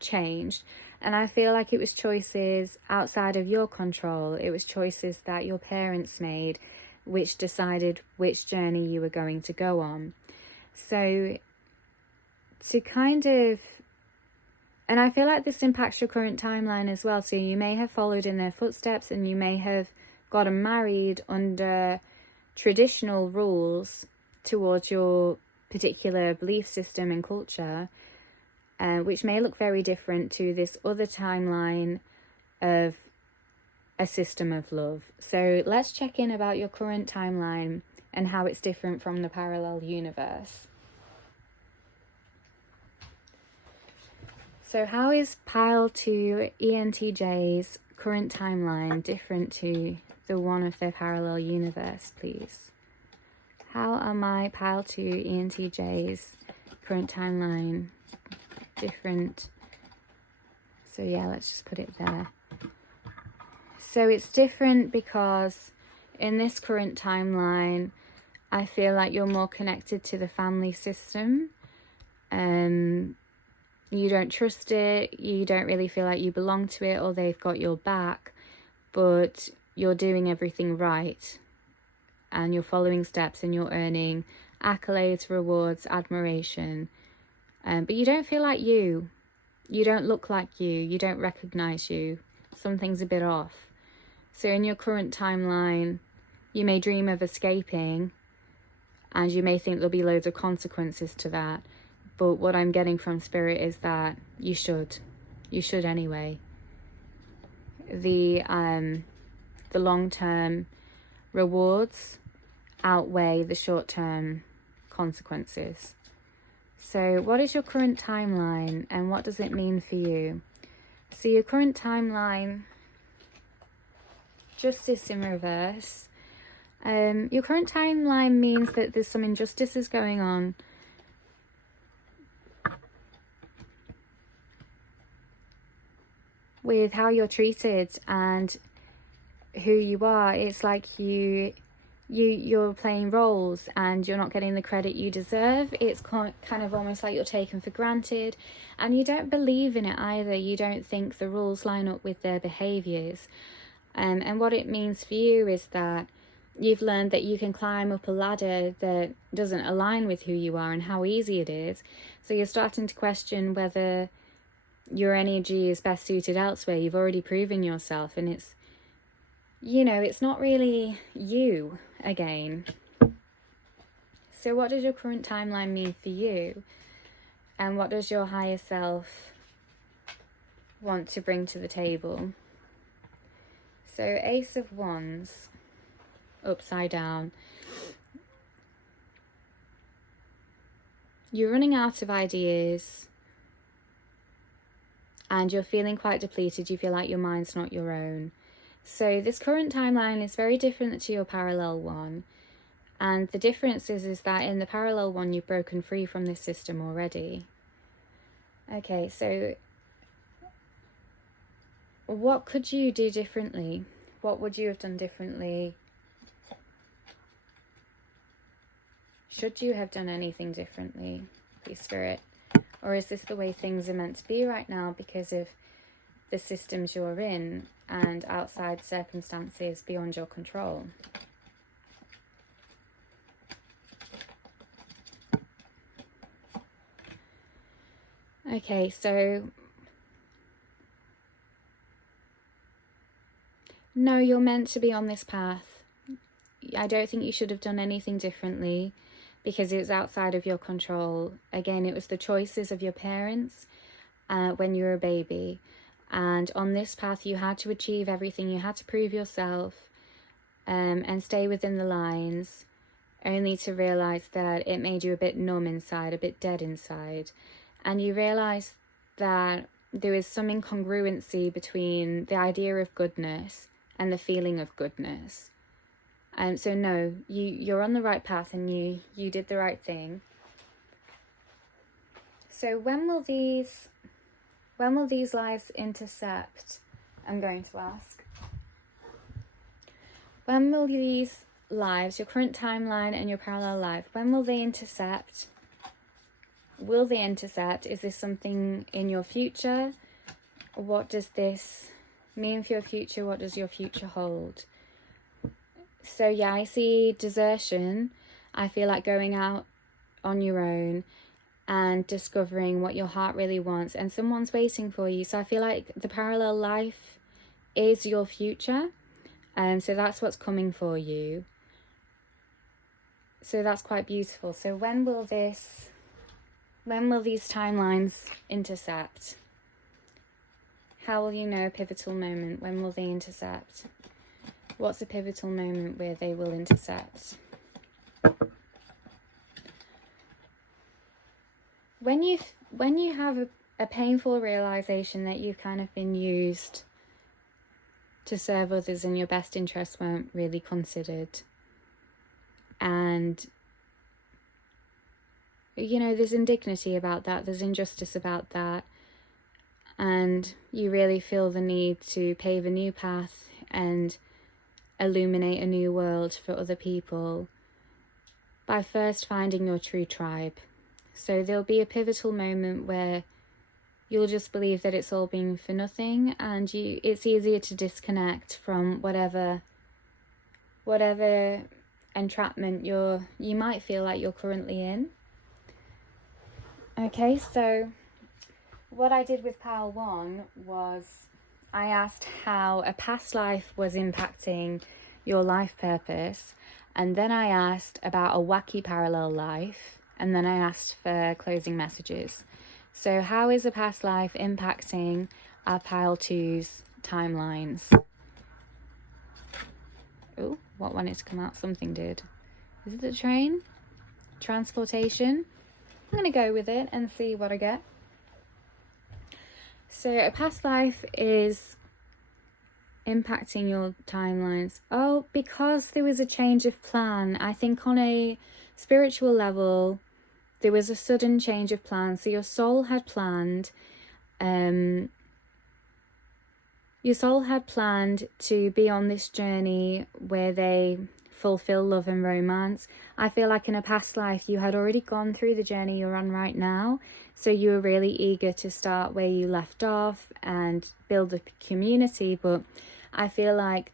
changed, and I feel like it was choices outside of your control. It was choices that your parents made, which decided which journey you were going to go on. So to kind of, and I feel like this impacts your current timeline as well. So you may have followed in their footsteps, and you may have gotten married under traditional rules towards your particular belief system and culture, which may look very different to this other timeline of a system of love. So let's check in about your current timeline and how it's different from the parallel universe. So how is Pile 2 ENTJ's current timeline different to the one of their parallel universe, please? How are my Pile 2 ENTJ's current timeline different? So yeah, let's just put it there. So it's different because in this current timeline, I feel like you're more connected to the family system. You don't trust it, you don't really feel like you belong to it or they've got your back, but you're doing everything right and you're following steps and you're earning accolades, rewards, admiration. But you don't feel like you don't look like you don't recognize you. Something's a bit off. So in your current timeline, you may dream of escaping and you may think there'll be loads of consequences to that. But what I'm getting from Spirit is that you should anyway. The long-term rewards outweigh the short-term consequences. So what is your current timeline and what does it mean for you? So your current timeline, justice in reverse. Your current timeline means that there's some injustices going on. With how you're treated and who you are. It's like you're playing roles and you're not getting the credit you deserve. It's kind of almost like you're taken for granted and you don't believe in it either. You don't think the rules line up with their behaviours. And what it means for you is that you've learned that you can climb up a ladder that doesn't align with who you are and how easy it is. So you're starting to question whether your energy is best suited elsewhere. You've already proven yourself and it's, it's not really you again. So what does your current timeline mean for you? And what does your higher self want to bring to the table? So Ace of Wands, upside down. You're running out of ideas and you're feeling quite depleted. You feel like your mind's not your own. So this current timeline is very different to your parallel one. And the difference is that in the parallel one, you've broken free from this system already. Okay, so what could you do differently? What would you have done differently? Should you have done anything differently, please, Spirit? Or is this the way things are meant to be right now because of the systems you're in and outside circumstances beyond your control? Okay, so no, you're meant to be on this path. I don't think you should have done anything differently because it was outside of your control. Again, it was the choices of your parents when you were a baby. And on this path, you had to achieve everything. You had to prove yourself and stay within the lines, only to realise that it made you a bit numb inside, a bit dead inside. And you realise that there is some incongruency between the idea of goodness and the feeling of goodness. So no, you're on the right path and you did the right thing. So when will these lives intercept? I'm going to ask. When will these lives, your current timeline and your parallel life, when will they intercept? Will they intercept? Is this something in your future? What does this mean for your future? What does your future hold? So yeah, I see desertion. I feel like going out on your own and discovering what your heart really wants, and someone's waiting for you. So I feel like the parallel life is your future. So that's what's coming for you. So that's quite beautiful. So when will these timelines intercept? How will you know a pivotal moment? When will they intercept? What's a pivotal moment where they will intercept? When you have a painful realization that you've kind of been used to serve others and your best interests weren't really considered, and there's indignity about that, there's injustice about that, and you really feel the need to pave a new path and illuminate a new world for other people by first finding your true tribe. So there'll be a pivotal moment where you'll just believe that it's all been for nothing, and it's easier to disconnect from whatever entrapment you might feel like you're currently in. Okay, so what I did with pile 1 was I asked how a past life was impacting your life purpose, and then I asked about a wacky parallel life, and then I asked for closing messages. So how is a past life impacting our pile 2's timelines? Oh, what wanted to come out? Something did. Is it the train? Transportation? I'm going to go with it and see what I get. So a past life is impacting your timelines. Oh, because there was a change of plan. I think on a spiritual level, there was a sudden change of plan. So your soul had planned, to be on this journey where they fulfill love and romance. I feel like in a past life you had already gone through the journey you're on right now, so you were really eager to start where you left off and build a community. But I feel like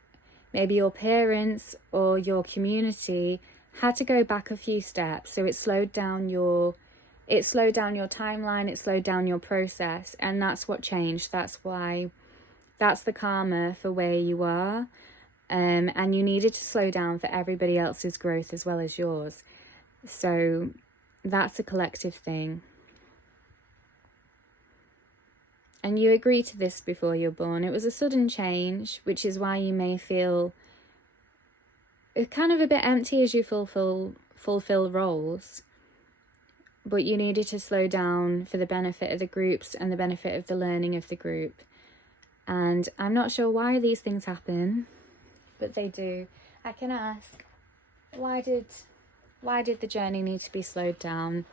maybe your parents or your community had to go back a few steps, so it slowed down your timeline, it slowed down your process, and that's what changed. That's the karma for where you are. And you needed to slow down for everybody else's growth as well as yours. So that's a collective thing. And you agreed to this before you're born. It was a sudden change, which is why you may feel kind of a bit empty as you fulfill roles. But you needed to slow down for the benefit of the groups and the benefit of the learning of the group. And I'm not sure why these things happen, but they do. I can ask, why did the journey need to be slowed down?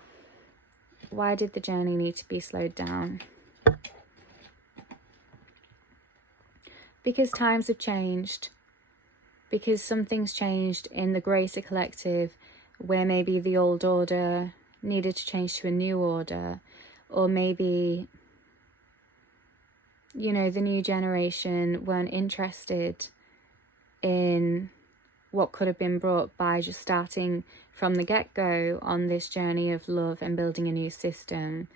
Why did the journey need to be slowed down? Because times have changed. Because something's changed in the greater collective, where maybe the old order needed to change to a new order, or maybe, the new generation weren't interested in what could have been brought by just starting from the get-go on this journey of love and building a new system.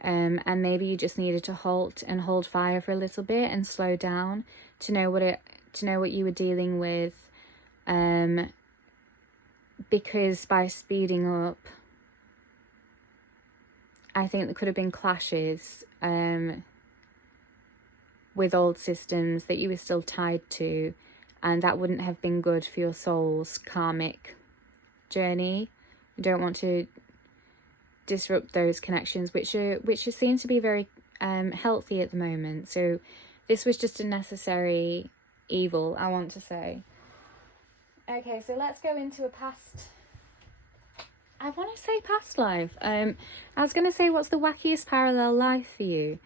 And maybe you just needed to halt and hold fire for a little bit and slow down to know what you were dealing with. Because by speeding up, I think there could have been clashes with old systems that you were still tied to, and that wouldn't have been good for your soul's karmic journey. You don't want to disrupt those connections, which seem to be very healthy at the moment. So this was just a necessary evil, I want to say. Okay, so let's go into a past. I want to say past life. I was going to say, what's the wackiest parallel life for you?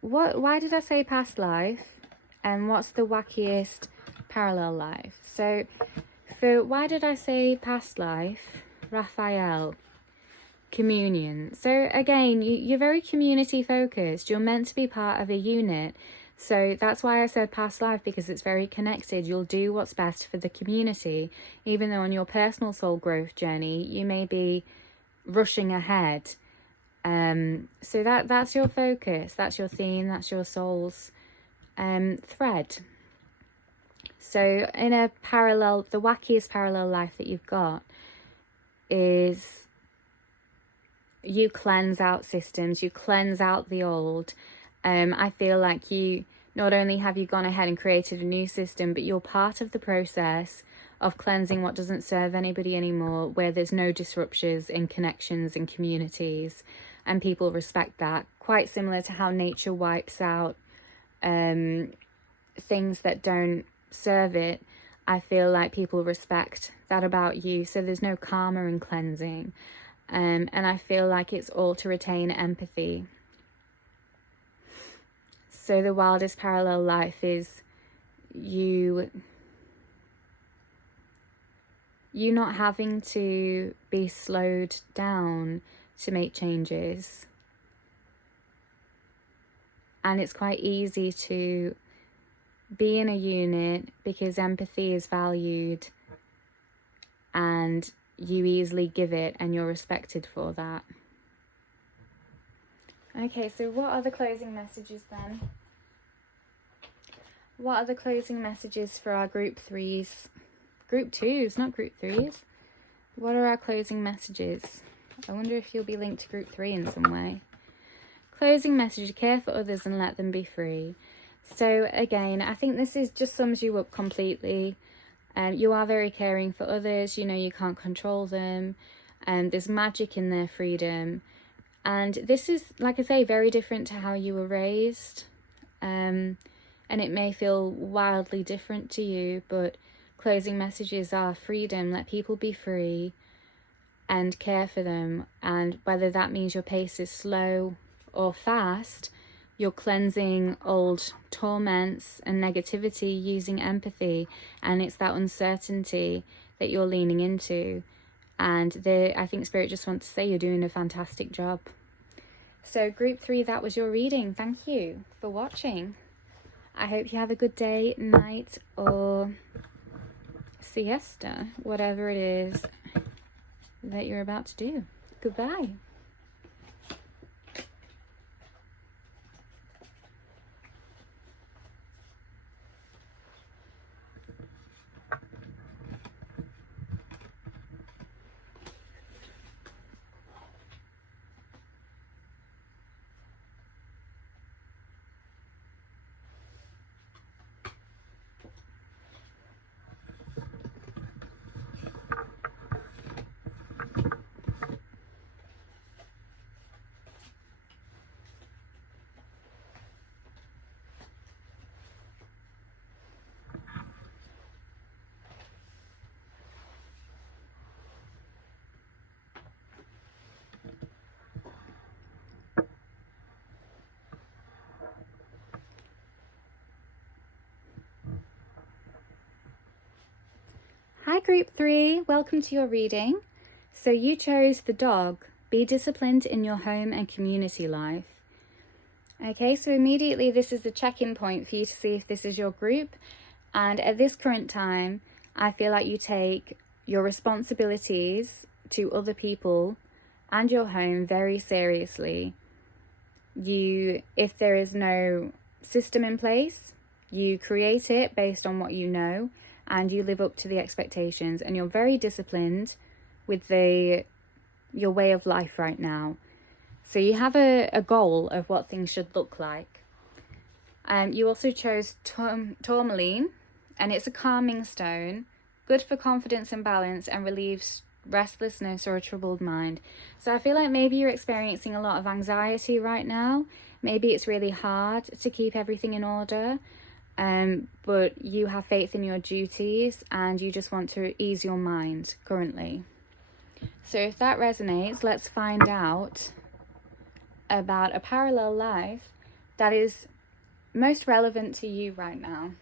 Why did I say past life? And what's the wackiest parallel life? So, for why did I say past life? Raphael, communion. So again, you're very community focused. You're meant to be part of a unit. So that's why I said past life, because it's very connected. You'll do what's best for the community, even though on your personal soul growth journey, you may be rushing ahead. So that's your focus, that's your theme, that's your soul's thread. So in a parallel, the wackiest parallel life that you've got is you cleanse out systems, you cleanse out the old. I feel like you, not only have you gone ahead and created a new system, but you're part of the process of cleansing what doesn't serve anybody anymore, where there's no disruptions in connections and communities, and people respect that. Quite similar to how nature wipes out things that don't serve it. I feel like people respect that about you, so there's no karma in cleansing. And I feel like it's all to retain empathy. So the wildest parallel life is you not having to be slowed down to make changes. And it's quite easy to be in a unit because empathy is valued and you easily give it and you're respected for that. Okay, so what are the closing messages then? What are the closing messages for our group 3s? Group 2s, not group 3s. What are our closing messages? I wonder if you'll be linked to group 3 in some way. Closing message: care for others and let them be free. So again, I think this just sums you up completely. You are very caring for others. You know you can't control them. There's magic in their freedom. And this is, like I say, very different to how you were raised. And it may feel wildly different to you, but closing messages are freedom. Let people be free and care for them. And whether that means your pace is slow or fast, you're cleansing old torments and negativity using empathy. And it's that uncertainty that you're leaning into. And I think Spirit just wants to say you're doing a fantastic job. So group 3, that was your reading. Thank you for watching. I hope you have a good day, night, or siesta, whatever it is that you're about to do. Goodbye. Hi group 3, welcome to your reading. So you chose the dog. Be disciplined in your home and community life. Okay, so immediately this is the check-in point for you to see if this is your group. And at this current time, I feel like you take your responsibilities to other people and your home very seriously. If there is no system in place, you create it based on what you know, and you live up to the expectations, and you're very disciplined with your way of life right now. So you have a goal of what things should look like. You also chose tourmaline, and it's a calming stone, good for confidence and balance, and relieves restlessness or a troubled mind. So I feel like maybe you're experiencing a lot of anxiety right now. Maybe it's really hard to keep everything in order. But you have faith in your duties and you just want to ease your mind currently. So if that resonates, let's find out about a parallel life that is most relevant to you right now.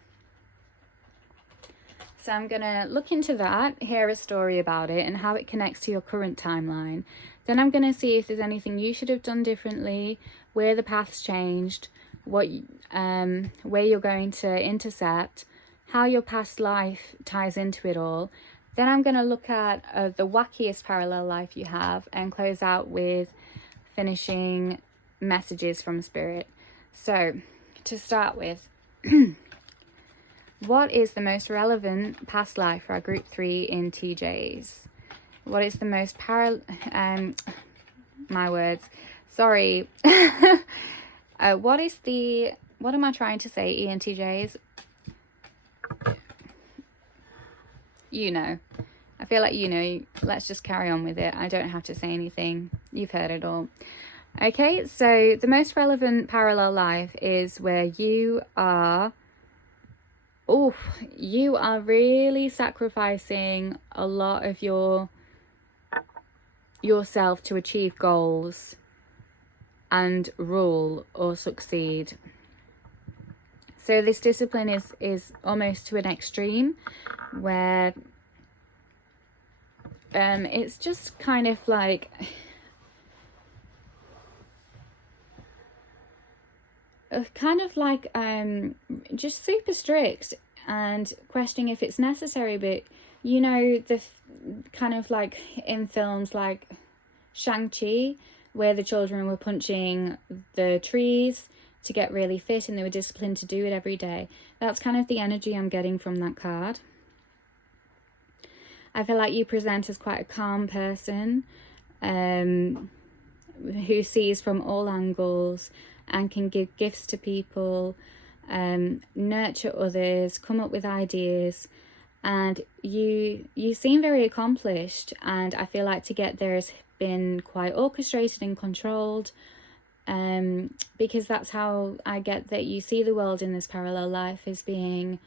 So I'm going to look into that, hear a story about it and how it connects to your current timeline. Then I'm going to see if there's anything you should have done differently, where the path's changed, where you're going to intercept, how your past life ties into it all. Then I'm going to look at the wackiest parallel life you have and close out with finishing messages from Spirit. So to start with, what is the most relevant past life for our group 3 ENTJs? What is the most my words, sorry. What am I trying to say, ENTJs? You know. I feel like you know. Let's just carry on with it. I don't have to say anything. You've heard it all. Okay, so the most relevant parallel life is where you are really sacrificing a lot of yourself to achieve goals and rule or succeed. So this discipline is almost to an extreme, where it's just kind of like just super strict and questioning if it's necessary. But you know, the kind of like in films like Shang-Chi, where the children were punching the trees to get really fit and they were disciplined to do it every day. That's kind of the energy I'm getting from that card. I feel like you present as quite a calm person, who sees from all angles and can give gifts to people, nurture others, come up with ideas, and you seem very accomplished. And I feel like to get there has been quite orchestrated and controlled, because that's how I get that you see the world in this parallel life as being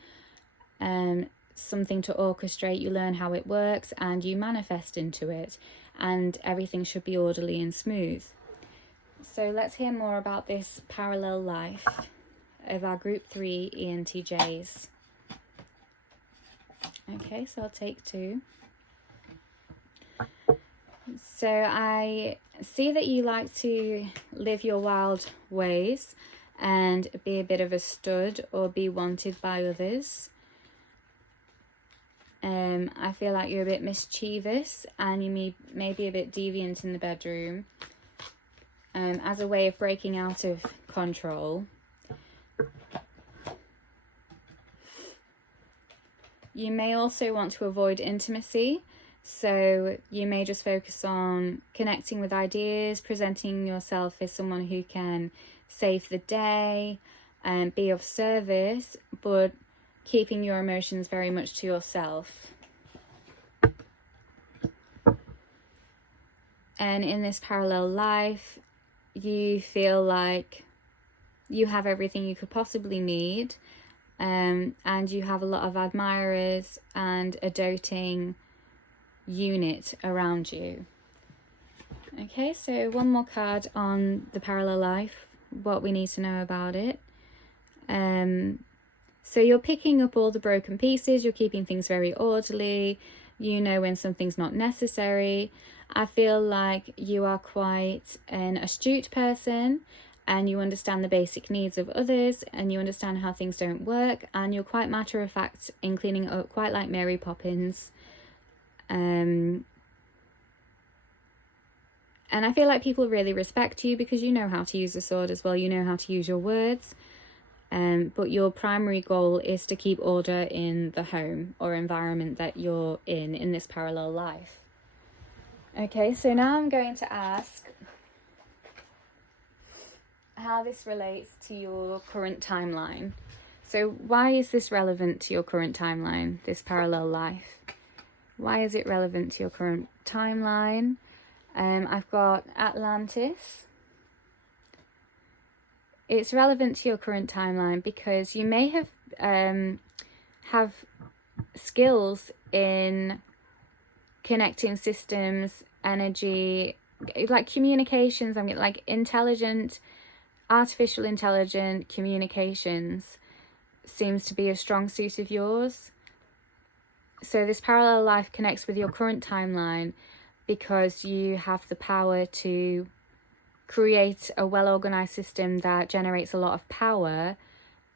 something to orchestrate. You learn how it works and you manifest into it, and everything should be orderly and smooth. So let's hear more about this parallel life of our group 3 ENTJs. Okay, so I'll take 2. So I see that you like to live your wild ways and be a bit of a stud or be wanted by others. I feel like you're a bit mischievous and you may be a bit deviant in the bedroom, as a way of breaking out of control. You may also want to avoid intimacy, so you may just focus on connecting with ideas, presenting yourself as someone who can save the day and be of service, but keeping your emotions very much to yourself. And in this parallel life, you feel like you have everything you could possibly need, and you have a lot of admirers and a doting unit around you. Okay, so one more card on the parallel life, what we need to know about it. So you're picking up all the broken pieces, you're keeping things very orderly, you know when something's not necessary. I feel like you are quite an astute person and you understand the basic needs of others and you understand how things don't work, and you're quite matter of fact in cleaning up, quite like Mary Poppins. And I feel like people really respect you because you know how to use a sword as well, you know how to use your words. But your primary goal is to keep order in the home or environment that you're in this parallel life. Okay, so now I'm going to ask how this relates to your current timeline. So why is this relevant to your current timeline, this parallel life? Why is it relevant to your current timeline? I've got Atlantis. It's relevant to your current timeline because you may have skills in connecting systems, energy, like communications. I'm like artificial intelligent communications seems to be a strong suit of yours. So this parallel life connects with your current timeline because you have the power to create a well-organized system that generates a lot of power,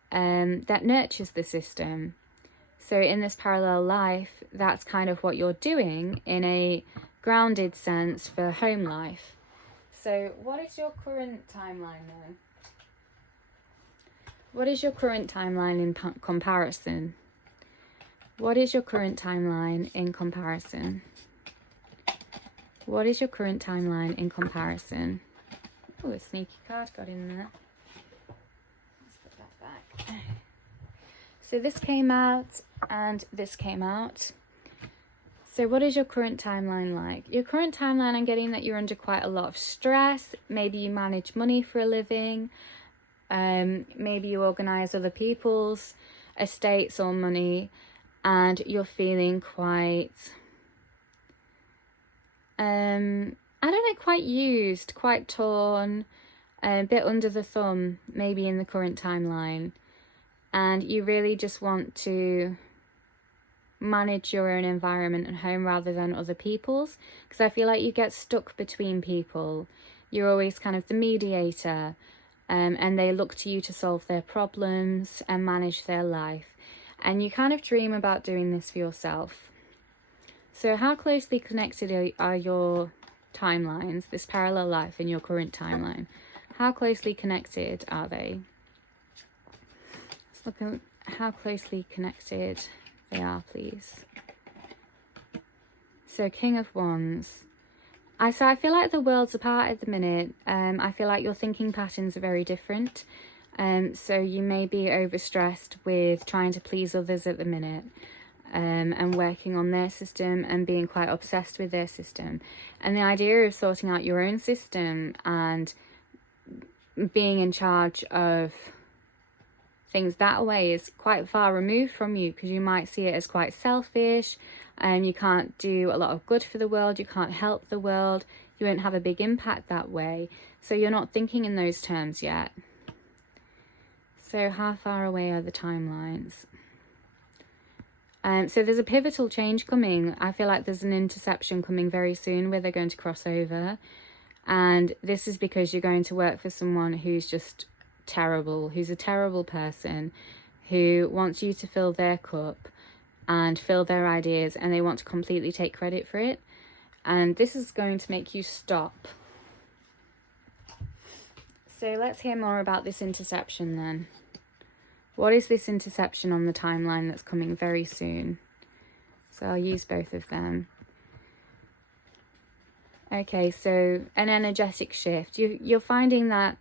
that nurtures the system. So in this parallel life, that's kind of what you're doing in a grounded sense for home life. So what is your current timeline then? What is your current timeline in comparison? What is your current timeline in comparison? What is your current timeline in comparison? Oh, a sneaky card got in there. Let's put that back. So this came out and this came out. So what is your current timeline like? Your current timeline, I'm getting that you're under quite a lot of stress. Maybe you manage money for a living. Maybe you organise other people's estates or money, and you're feeling quite, I don't know, quite used, quite torn, a bit under the thumb, maybe in the current timeline. and you really just want to manage your own environment and home rather than other people's, because I feel like you get stuck between people. You're always kind of the mediator, and they look to you to solve their problems and manage their life, and you kind of dream about doing this for yourself. So how closely connected are your timelines, this parallel life and your current timeline? How closely connected are they? Let's look at how closely connected they are, please. So King of Wands. I feel like the world's apart at the minute. I feel like your thinking patterns are very different. So you may be overstressed with trying to please others at the minute, and working on their system and being quite obsessed with their system. And the idea of sorting out your own system and being in charge of things that way is quite far removed from you, because you might see it as quite selfish, and you can't do a lot of good for the world, you can't help the world, you won't have a big impact that way. So you're not thinking in those terms yet. So how far away are the timelines? So there's a pivotal change coming. I feel like there's an interception coming very soon where they're going to cross over. And this is because you're going to work for someone who's just terrible, who's a terrible person, who wants you to fill their cup and fill their ideas, and they want to completely take credit for it. And this is going to make you stop. So let's hear more about this interception then. What is this interception on the timeline that's coming very soon? So I'll use both of them. Okay, so an energetic shift. You're finding that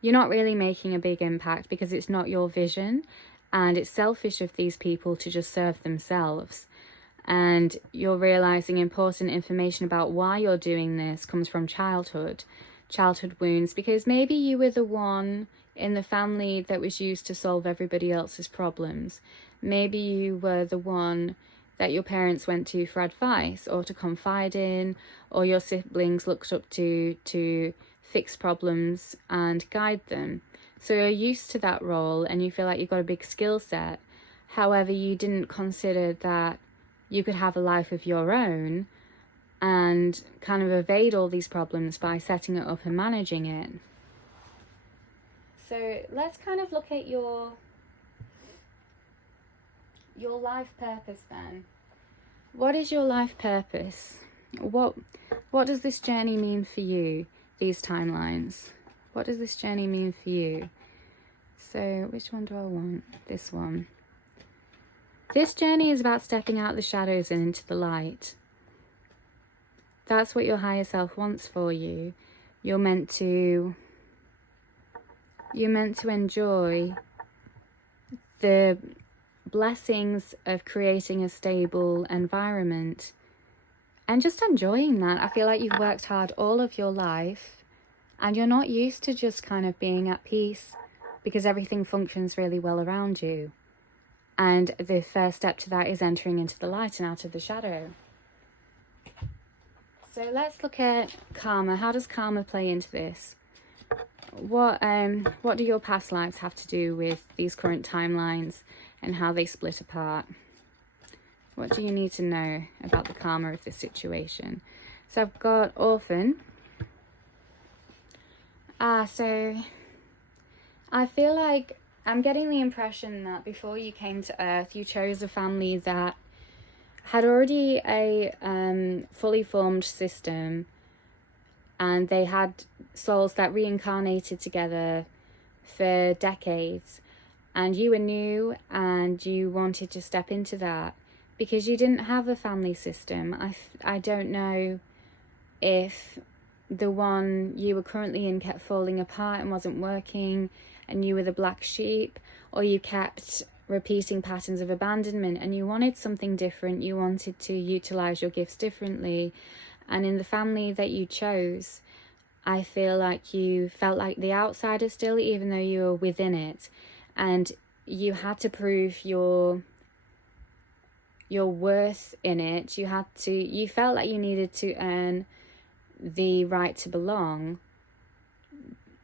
you're not really making a big impact because it's not your vision, and it's selfish of these people to just serve themselves. And you're realizing important information about why you're doing this comes from childhood wounds, because maybe you were the one in the family that was used to solve everybody else's problems. Maybe you were the one that your parents went to for advice or to confide in, or your siblings looked up to fix problems and guide them. So you're used to that role and you feel like you've got a big skill set. However, you didn't consider that you could have a life of your own and kind of evade all these problems by setting it up and managing it. So let's kind of look at your life purpose then. What is your life purpose? What does this journey mean for you, these timelines? What does this journey mean for you? So which one do I want? This one. This journey is about stepping out of the shadows and into the light. That's what your higher self wants for you. You're meant to enjoy the blessings of creating a stable environment and just enjoying that. I feel like you've worked hard all of your life and you're not used to just kind of being at peace because everything functions really well around you. And the first step to that is entering into the light and out of the shadow. So let's look at karma. How does karma play into this? What do your past lives have to do with these current timelines and how they split apart? What do you need to know about the karma of this situation? So I've got orphan. So I feel like I'm getting the impression that before you came to Earth, you chose a family that had already a fully formed system, and they had souls that reincarnated together for decades, and you were new and you wanted to step into that because you didn't have a family system. I don't know if the one you were currently in kept falling apart and wasn't working and you were the black sheep, or you kept repeating patterns of abandonment and you wanted something different. You wanted to utilize your gifts differently. And in the family that you chose, I feel like you felt like the outsider still, even though you were within it, and you had to prove your worth in it. You felt like you needed to earn the right to belong.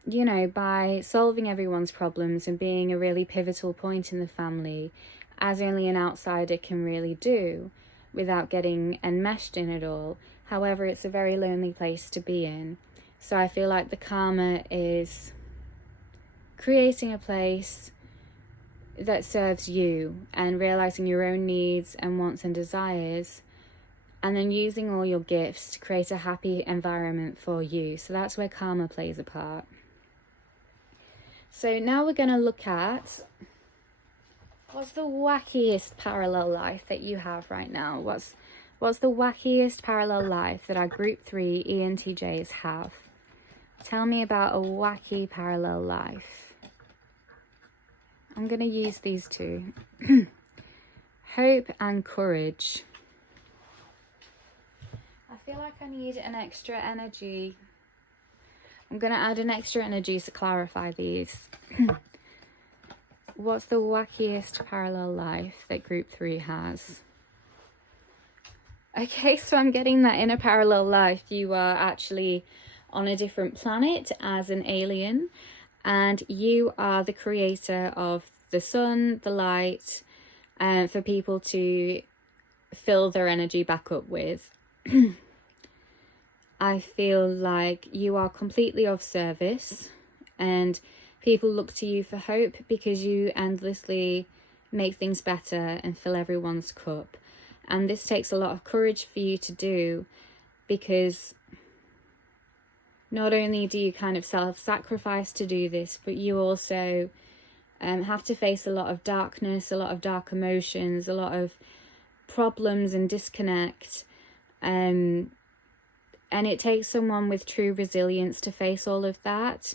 you know, by solving everyone's problems and being a really pivotal point in the family, as only an outsider can really do, without getting enmeshed in it all. However, it's a very lonely place to be in. So I feel like the karma is creating a place that serves you and realizing your own needs and wants and desires, and then using all your gifts to create a happy environment for you. So that's where karma plays a part. So now we're going to look at what's the wackiest parallel life that you have right now. What's the wackiest parallel life that our group 3 ENTJs have? Tell me about a wacky parallel life. I'm going to use these two. Hope and courage. I feel like I need an extra energy. I'm going to add an extra energy to clarify these. What's the wackiest parallel life that group 3 has? Okay, so I'm getting that in a parallel life you are actually on a different planet as an alien, and you are the creator of the sun, the light, for people to fill their energy back up with. I feel like you are completely of service, and people look to you for hope because you endlessly make things better and fill everyone's cup. And this takes a lot of courage for you to do, because not only do you kind of self-sacrifice to do this, but you also have to face a lot of darkness, a lot of dark emotions, a lot of problems and disconnect. And it takes someone with true resilience to face all of that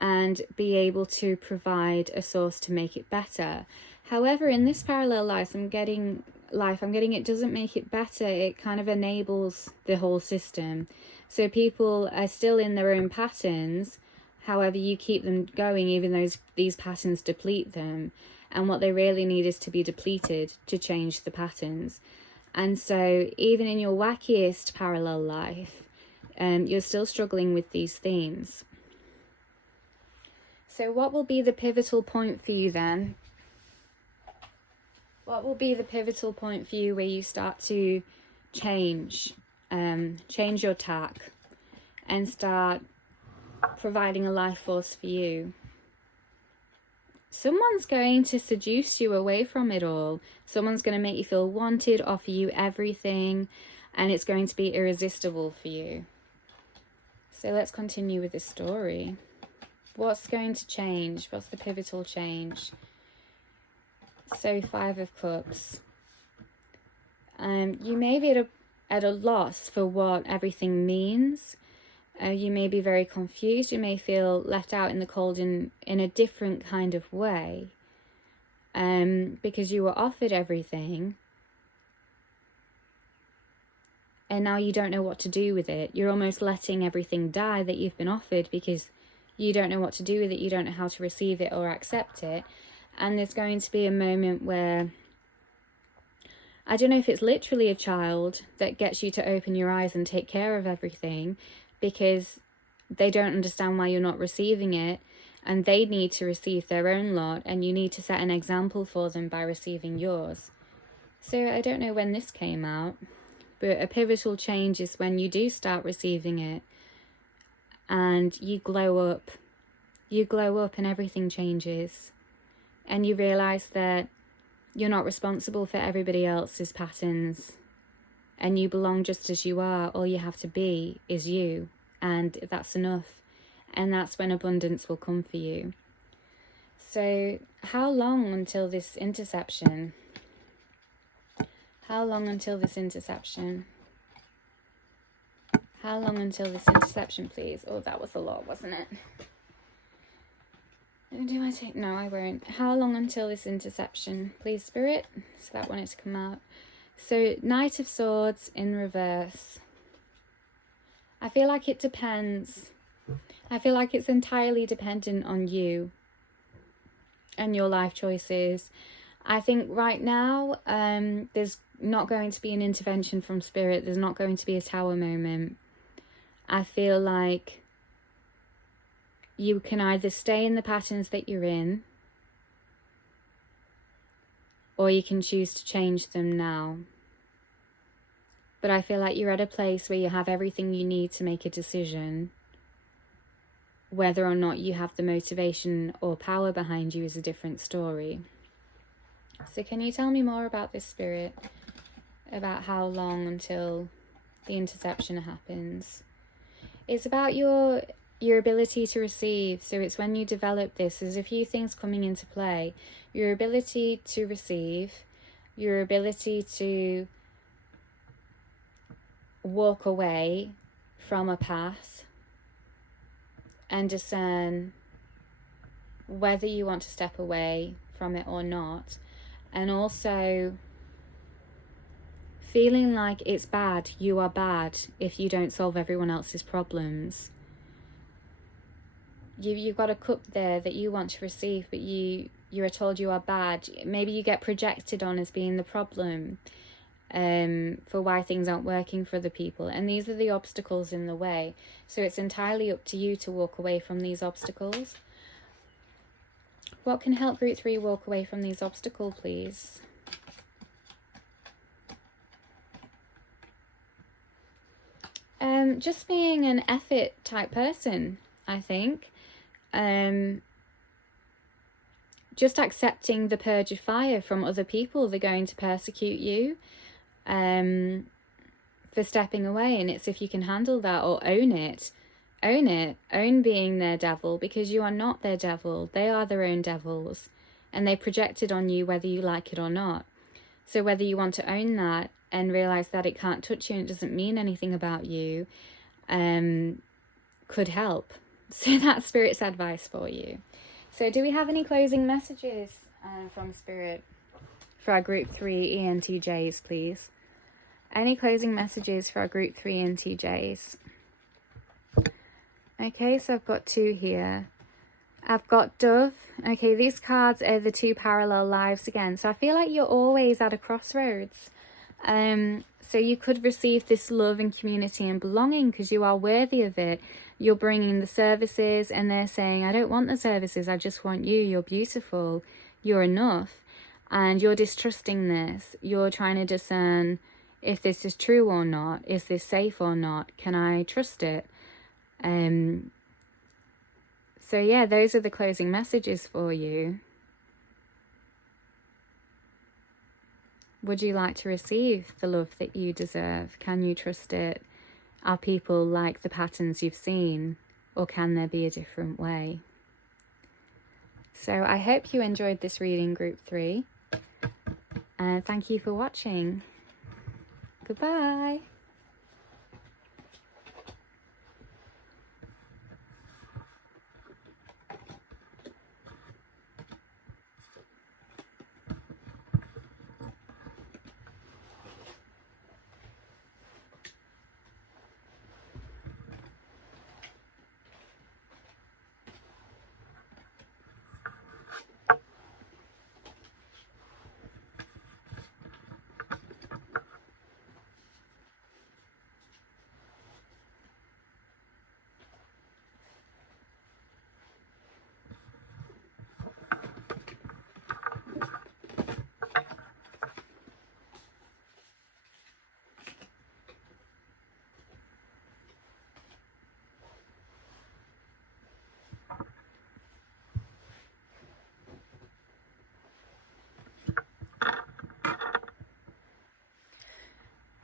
and be able to provide a source to make it better. However, in this parallel life, I'm getting it doesn't make it better. It kind of enables the whole system. So people are still in their own patterns. However, you keep them going, even though these patterns deplete them. And what they really need is to be depleted to change the patterns. And so even in your wackiest parallel life, you're still struggling with these themes. So what will be the pivotal point for you then? What will be the pivotal point for you where you start to change your tack and start providing a life force for you? Someone's going to seduce you away from it all. Someone's going to make you feel wanted, offer you everything, and it's going to be irresistible for you. So let's continue with this story. What's going to change? What's the pivotal change? So 5 of Cups. You may be at a loss for what everything means. You may be very confused. You may feel left out in the cold in a different kind of way, because you were offered everything and now you don't know what to do with it. You're almost letting everything die that you've been offered because you don't know what to do with it. You don't know how to receive it or accept it. And there's going to be a moment where, I don't know if it's literally a child that gets you to open your eyes and take care of everything, because they don't understand why you're not receiving it, and they need to receive their own lot, and you need to set an example for them by receiving yours. So I don't know when this came out, but a pivotal change is when you do start receiving it and you glow up and everything changes, and you realize that you're not responsible for everybody else's patterns, and you belong just as you are. All you have to be is you, and that's enough. And that's when abundance will come for you. So how long until this interception? How long until this interception? How long until this interception, please? Oh, that was a lot, wasn't it? Do I take? No, I won't. How long until this interception, please, Spirit? So that wanted to come out. So, Knight of Swords in reverse. I feel like it depends. I feel like it's entirely dependent on you and your life choices. I think right now, there's not going to be an intervention from Spirit. There's not going to be a tower moment. I feel like you can either stay in the patterns that you're in, or you can choose to change them now. But I feel like you're at a place where you have everything you need to make a decision. Whether or not you have the motivation or power behind you is a different story. So can you tell me more about this, Spirit? About how long until the interception happens? It's about your ability to receive. So it's when you develop this, there's a few things coming into play. Your ability to receive, your ability to walk away from a path and discern whether you want to step away from it or not. And also feeling like it's bad, you are bad if you don't solve everyone else's problems. You've got a cup there that you want to receive, but you are told you are bad. Maybe you get projected on as being the problem for why things aren't working for other people. And these are the obstacles in the way. So it's entirely up to you to walk away from these obstacles. What can help Group 3 walk away from these obstacles, please? Just being an effort type person, I think. Just accepting the purge of fire from other people. They're going to persecute you for stepping away, and it's if you can handle that or own it. Own being their devil, because you are not their devil. They are their own devils, and they projected on you whether you like it or not. So whether you want to own that and realize that it can't touch you and it doesn't mean anything about you, could help. So that's Spirit's advice for you. So do we have any closing messages from Spirit for our Group 3 ENTJs, please? Any closing messages for our Group 3 ENTJs? Okay, so I've got 2 here. I've got Dove. Okay, these cards are the 2 parallel lives again. So I feel like you're always at a crossroads. So you could receive this love and community and belonging because you are worthy of it. You're bringing the services and they're saying, I don't want the services, I just want you. You're beautiful. You're enough. And you're distrusting this. You're trying to discern if this is true or not. Is this safe or not? Can I trust it? So yeah, those are the closing messages for you. Would you like to receive the love that you deserve? Can you trust it? Are people like the patterns you've seen? Or can there be a different way? So I hope you enjoyed this reading, Group 3. And thank you for watching. Goodbye.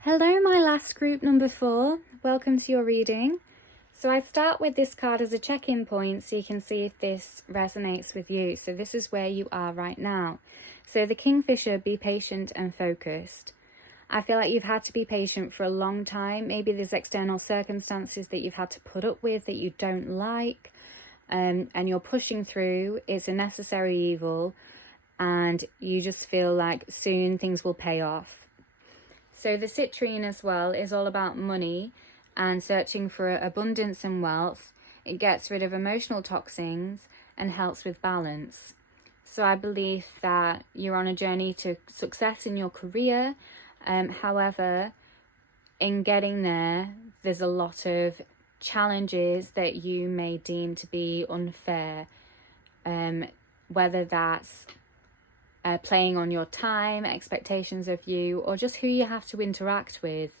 Hello, my last group, number 4. Welcome to your reading. So I start with this card as a check-in point so you can see if this resonates with you. So this is where you are right now. So the Kingfisher, be patient and focused. I feel like you've had to be patient for a long time. Maybe there's external circumstances that you've had to put up with that you don't like, and you're pushing through. It's a necessary evil, and you just feel like soon things will pay off. So the citrine as well is all about money and searching for abundance and wealth. It gets rid of emotional toxins and helps with balance. So I believe that you're on a journey to success in your career. However, in getting there, there's a lot of challenges that you may deem to be unfair, whether that's playing on your time, expectations of you, or just who you have to interact with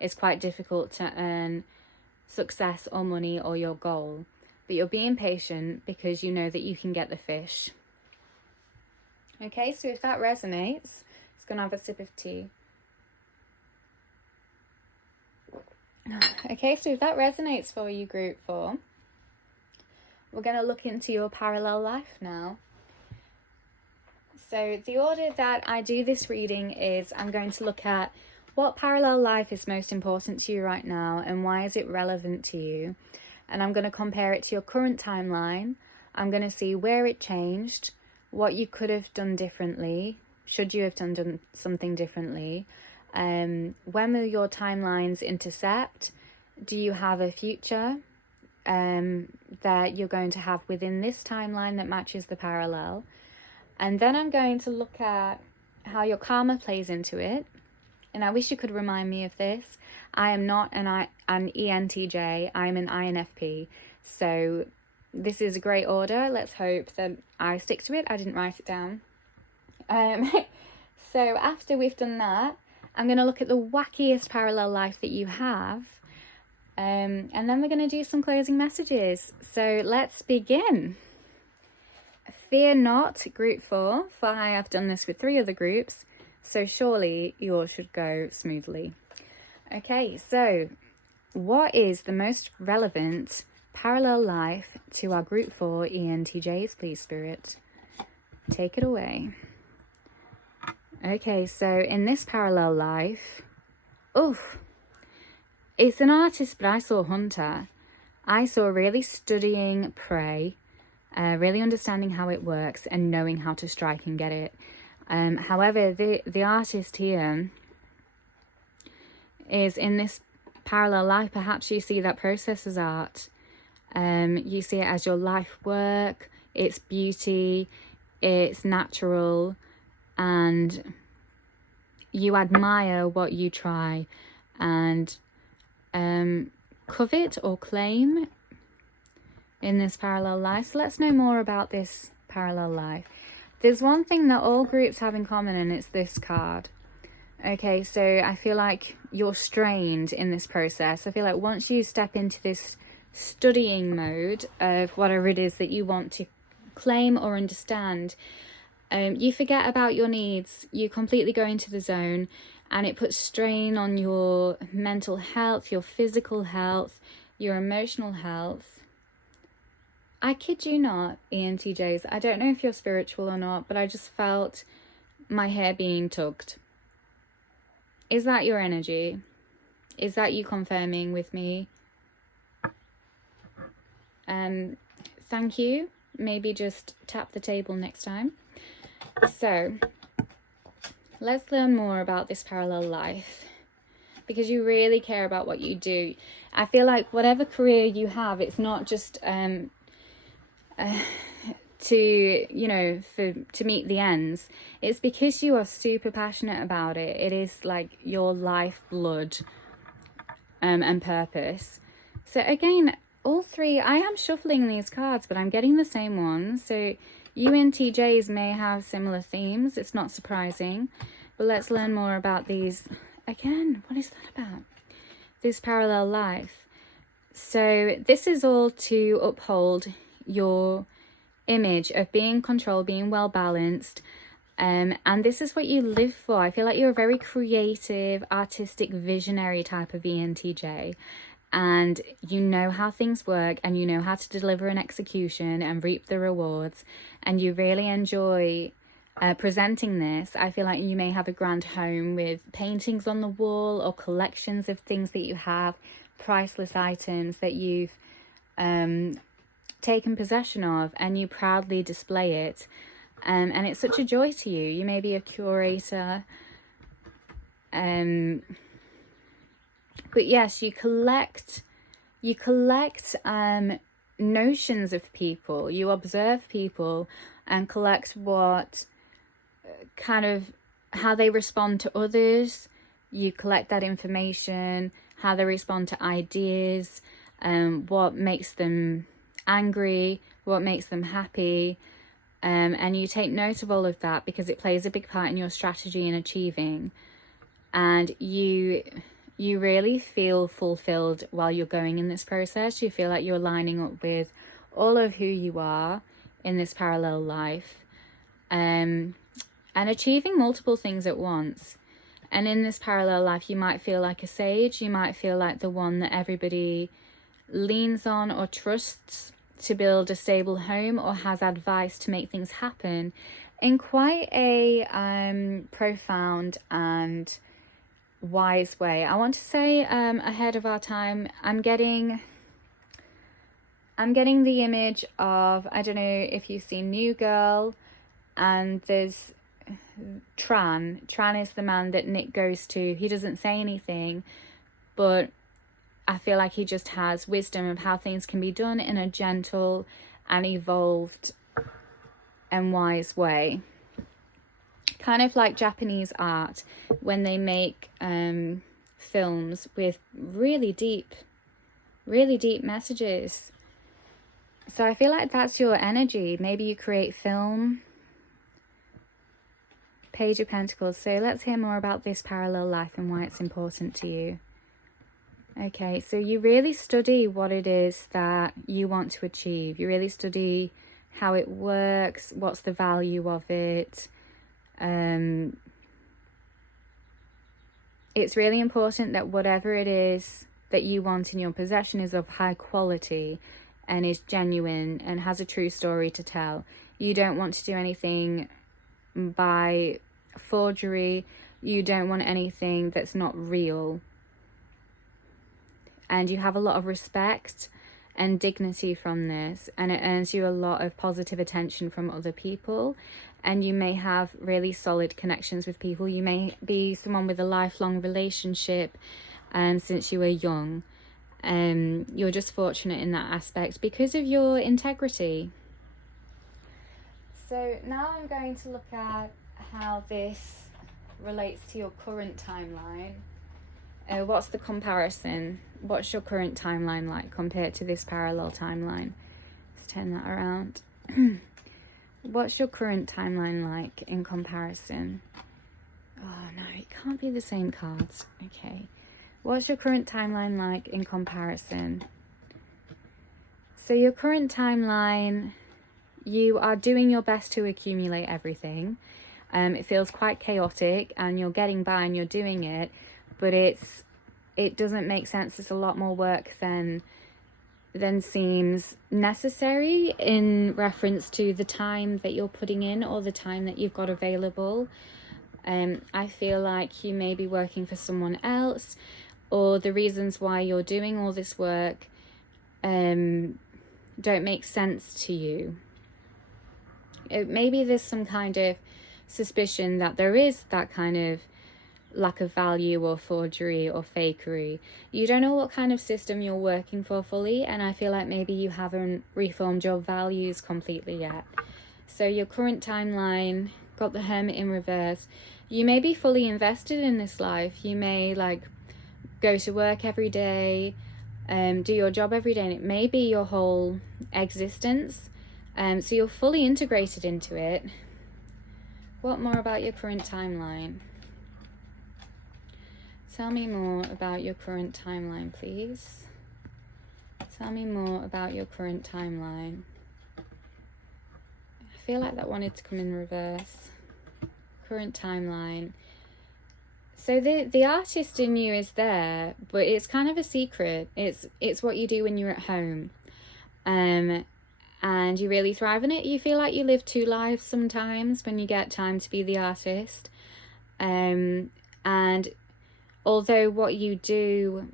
is quite difficult to earn success or money or your goal. But you're being patient because you know that you can get the fish. Okay, so if that resonates, just going to have a sip of tea. Okay, so if that resonates for you, Group 4, we're going to look into your parallel life now. So the order that I do this reading is I'm going to look at what parallel life is most important to you right now and why is it relevant to you. And I'm going to compare it to your current timeline. I'm going to see where it changed, what you could have done differently, should you have done something differently. When will your timelines intercept? Do you have a future that you're going to have within this timeline that matches the parallel? And then I'm going to look at how your karma plays into it. And I wish you could remind me of this. I am not an ENTJ, I'm an INFP. So this is a great order. Let's hope that I stick to it. I didn't write it down. So after we've done that, I'm going to look at the wackiest parallel life that you have. And then we're going to do some closing messages. So let's begin. Fear not, Group 4, for I have done this with 3 other groups, so surely yours should go smoothly. Okay, so what is the most relevant parallel life to our Group 4 ENTJs, please, Spirit? Take it away. Okay, so in this parallel life, it's an artist, but I saw hunter. I saw really studying prey, really understanding how it works and knowing how to strike and get it. However, the artist here is in this parallel life. Perhaps you see that process as art. You see it as your life work, it's beauty, it's natural, and you admire what you try and covet or claim in this parallel life. So let's know more about this parallel life. There's one thing that all groups have in common, and it's this card. Okay, so I feel like you're strained in this process. I feel like once you step into this studying mode of whatever it is that you want to claim or understand, you forget about your needs. You completely go into the zone, and it puts strain on your mental health, your physical health, your emotional health. I kid you not, ENTJs, I don't know if you're spiritual or not, but I just felt my hair being tugged. Is that your energy? Is that you confirming with me? Thank you. Maybe just tap the table next time. So, let's learn more about this parallel life, because you really care about what you do. I feel like whatever career you have, it's not just to meet the ends. It's because you are super passionate about it. It is like your lifeblood and purpose. So again, all 3, I am shuffling these cards, but I'm getting the same ones. So you ENTJs may have similar themes. It's not surprising. But let's learn more about these. Again, what is that about? This parallel life. So this is all to uphold your image of being in control, being well balanced, and this is what you live for. I feel like you're a very creative, artistic, visionary type of ENTJ, and you know how things work, and you know how to deliver an execution and reap the rewards, and you really enjoy presenting this. I feel like you may have a grand home with paintings on the wall or collections of things that you have, priceless items that you've taken possession of, and you proudly display it, and it's such a joy to you. You may be a curator, but yes, you collect notions of people. You observe people and collect what kind of how they respond to others. You collect that information, how they respond to ideas, what makes them angry, what makes them happy. And you take note of all of that because it plays a big part in your strategy in achieving. And you really feel fulfilled while you're going in this process. You feel like you're lining up with all of who you are in this parallel life, and achieving multiple things at once. And in this parallel life, you might feel like a sage. You might feel like the one that everybody leans on or trusts to build a stable home, or has advice to make things happen in quite a profound and wise way. I want to say ahead of our time, I'm getting the image of, I don't know if you've seen New Girl, and there's Tran is the man that Nick goes to. He doesn't say anything, but I feel like he just has wisdom of how things can be done in a gentle and evolved and wise way. Kind of like Japanese art, when they make films with really deep messages. So I feel like that's your energy. Maybe you create film. Page of Pentacles. So let's hear more about this parallel life and why it's important to you. Okay, so you really study what it is that you want to achieve. You really study how it works, what's the value of it. It's really important that whatever it is that you want in your possession is of high quality and is genuine and has a true story to tell. You don't want to do anything by forgery. You don't want anything that's not real. And you have a lot of respect and dignity from this, and it earns you a lot of positive attention from other people, and you may have really solid connections with people. You may be someone with a lifelong relationship since you were young. You're just fortunate in that aspect because of your integrity. So now I'm going to look at how this relates to your current timeline. What's the comparison? What's your current timeline like compared to this parallel timeline? Let's turn that around. What's your current timeline like in comparison? Oh no, it can't be the same cards. Okay. What's your current timeline like in comparison? So your current timeline, you are doing your best to accumulate everything. It feels quite chaotic and you're getting by and you're doing it, but it doesn't make sense. It's a lot more work than seems necessary in reference to the time that you're putting in or the time that you've got available. I feel like you may be working for someone else, or the reasons why you're doing all this work don't make sense to you. Maybe there's some kind of suspicion that there is that kind of lack of value or forgery or fakery. You don't know what kind of system you're working for fully, and I feel like maybe you haven't reformed your values completely yet. So your current timeline got the Hermit in reverse. You may be fully invested in this life. You may go to work every day, do your job every day, and it may be your whole existence. So you're fully integrated into it. What more about your current timeline? Tell me more about your current timeline, please. Tell me more about your current timeline. I feel like that wanted to come in reverse. Current timeline. So the artist in you is there, but it's kind of a secret. It's what you do when you're at home. And you really thrive in it. You feel like you live two lives sometimes when you get time to be the artist. And although what you do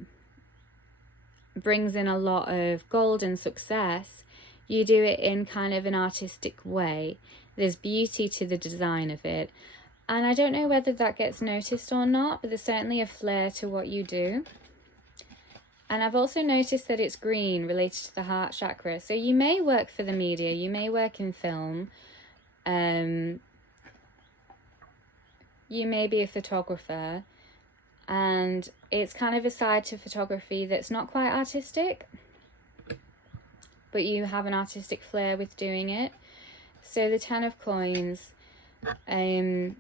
brings in a lot of gold and success, you do it in kind of an artistic way. There's beauty to the design of it. And I don't know whether that gets noticed or not, but there's certainly a flair to what you do. And I've also noticed that it's green, related to the heart chakra. So you may work for the media, you may work in film, you may be a photographer, and it's kind of a side to photography that's not quite artistic. but you have an artistic flair with doing it. So the 10 of coins, you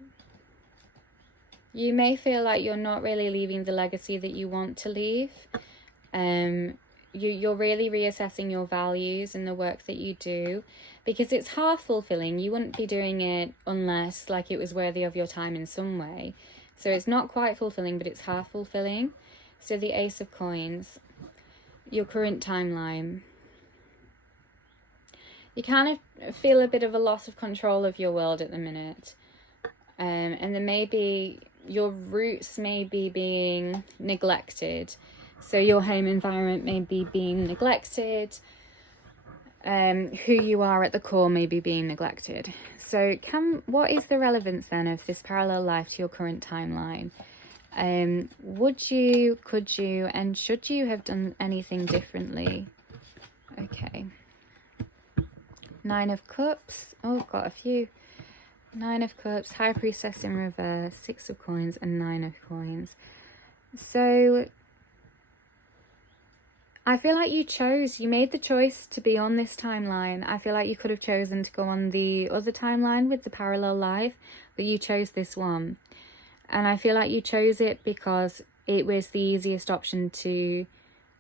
may feel like you're not really leaving the legacy that you want to leave. You're really reassessing your values in the work that you do, because it's half fulfilling. You wouldn't be doing it unless like it was worthy of your time in some way. So it's not quite fulfilling, but it's half fulfilling. So the Ace of Coins, your current timeline. You kind of feel a bit of a loss of control of your world at the minute. And there may be, your roots may be being neglected. So your home environment may be being neglected. Who you are at the core may be being neglected. So what is the relevance then of this parallel life to your current timeline? Would you, could you, and should you have done anything differently? Okay. 9 of Cups. Oh, got a few. 9 of Cups, High Priestess in reverse, 6 of Coins, and 9 of Coins. So I feel like you made the choice to be on this timeline. I feel like you could have chosen to go on the other timeline with the parallel life, but you chose this one. And I feel like you chose it because it was the easiest option to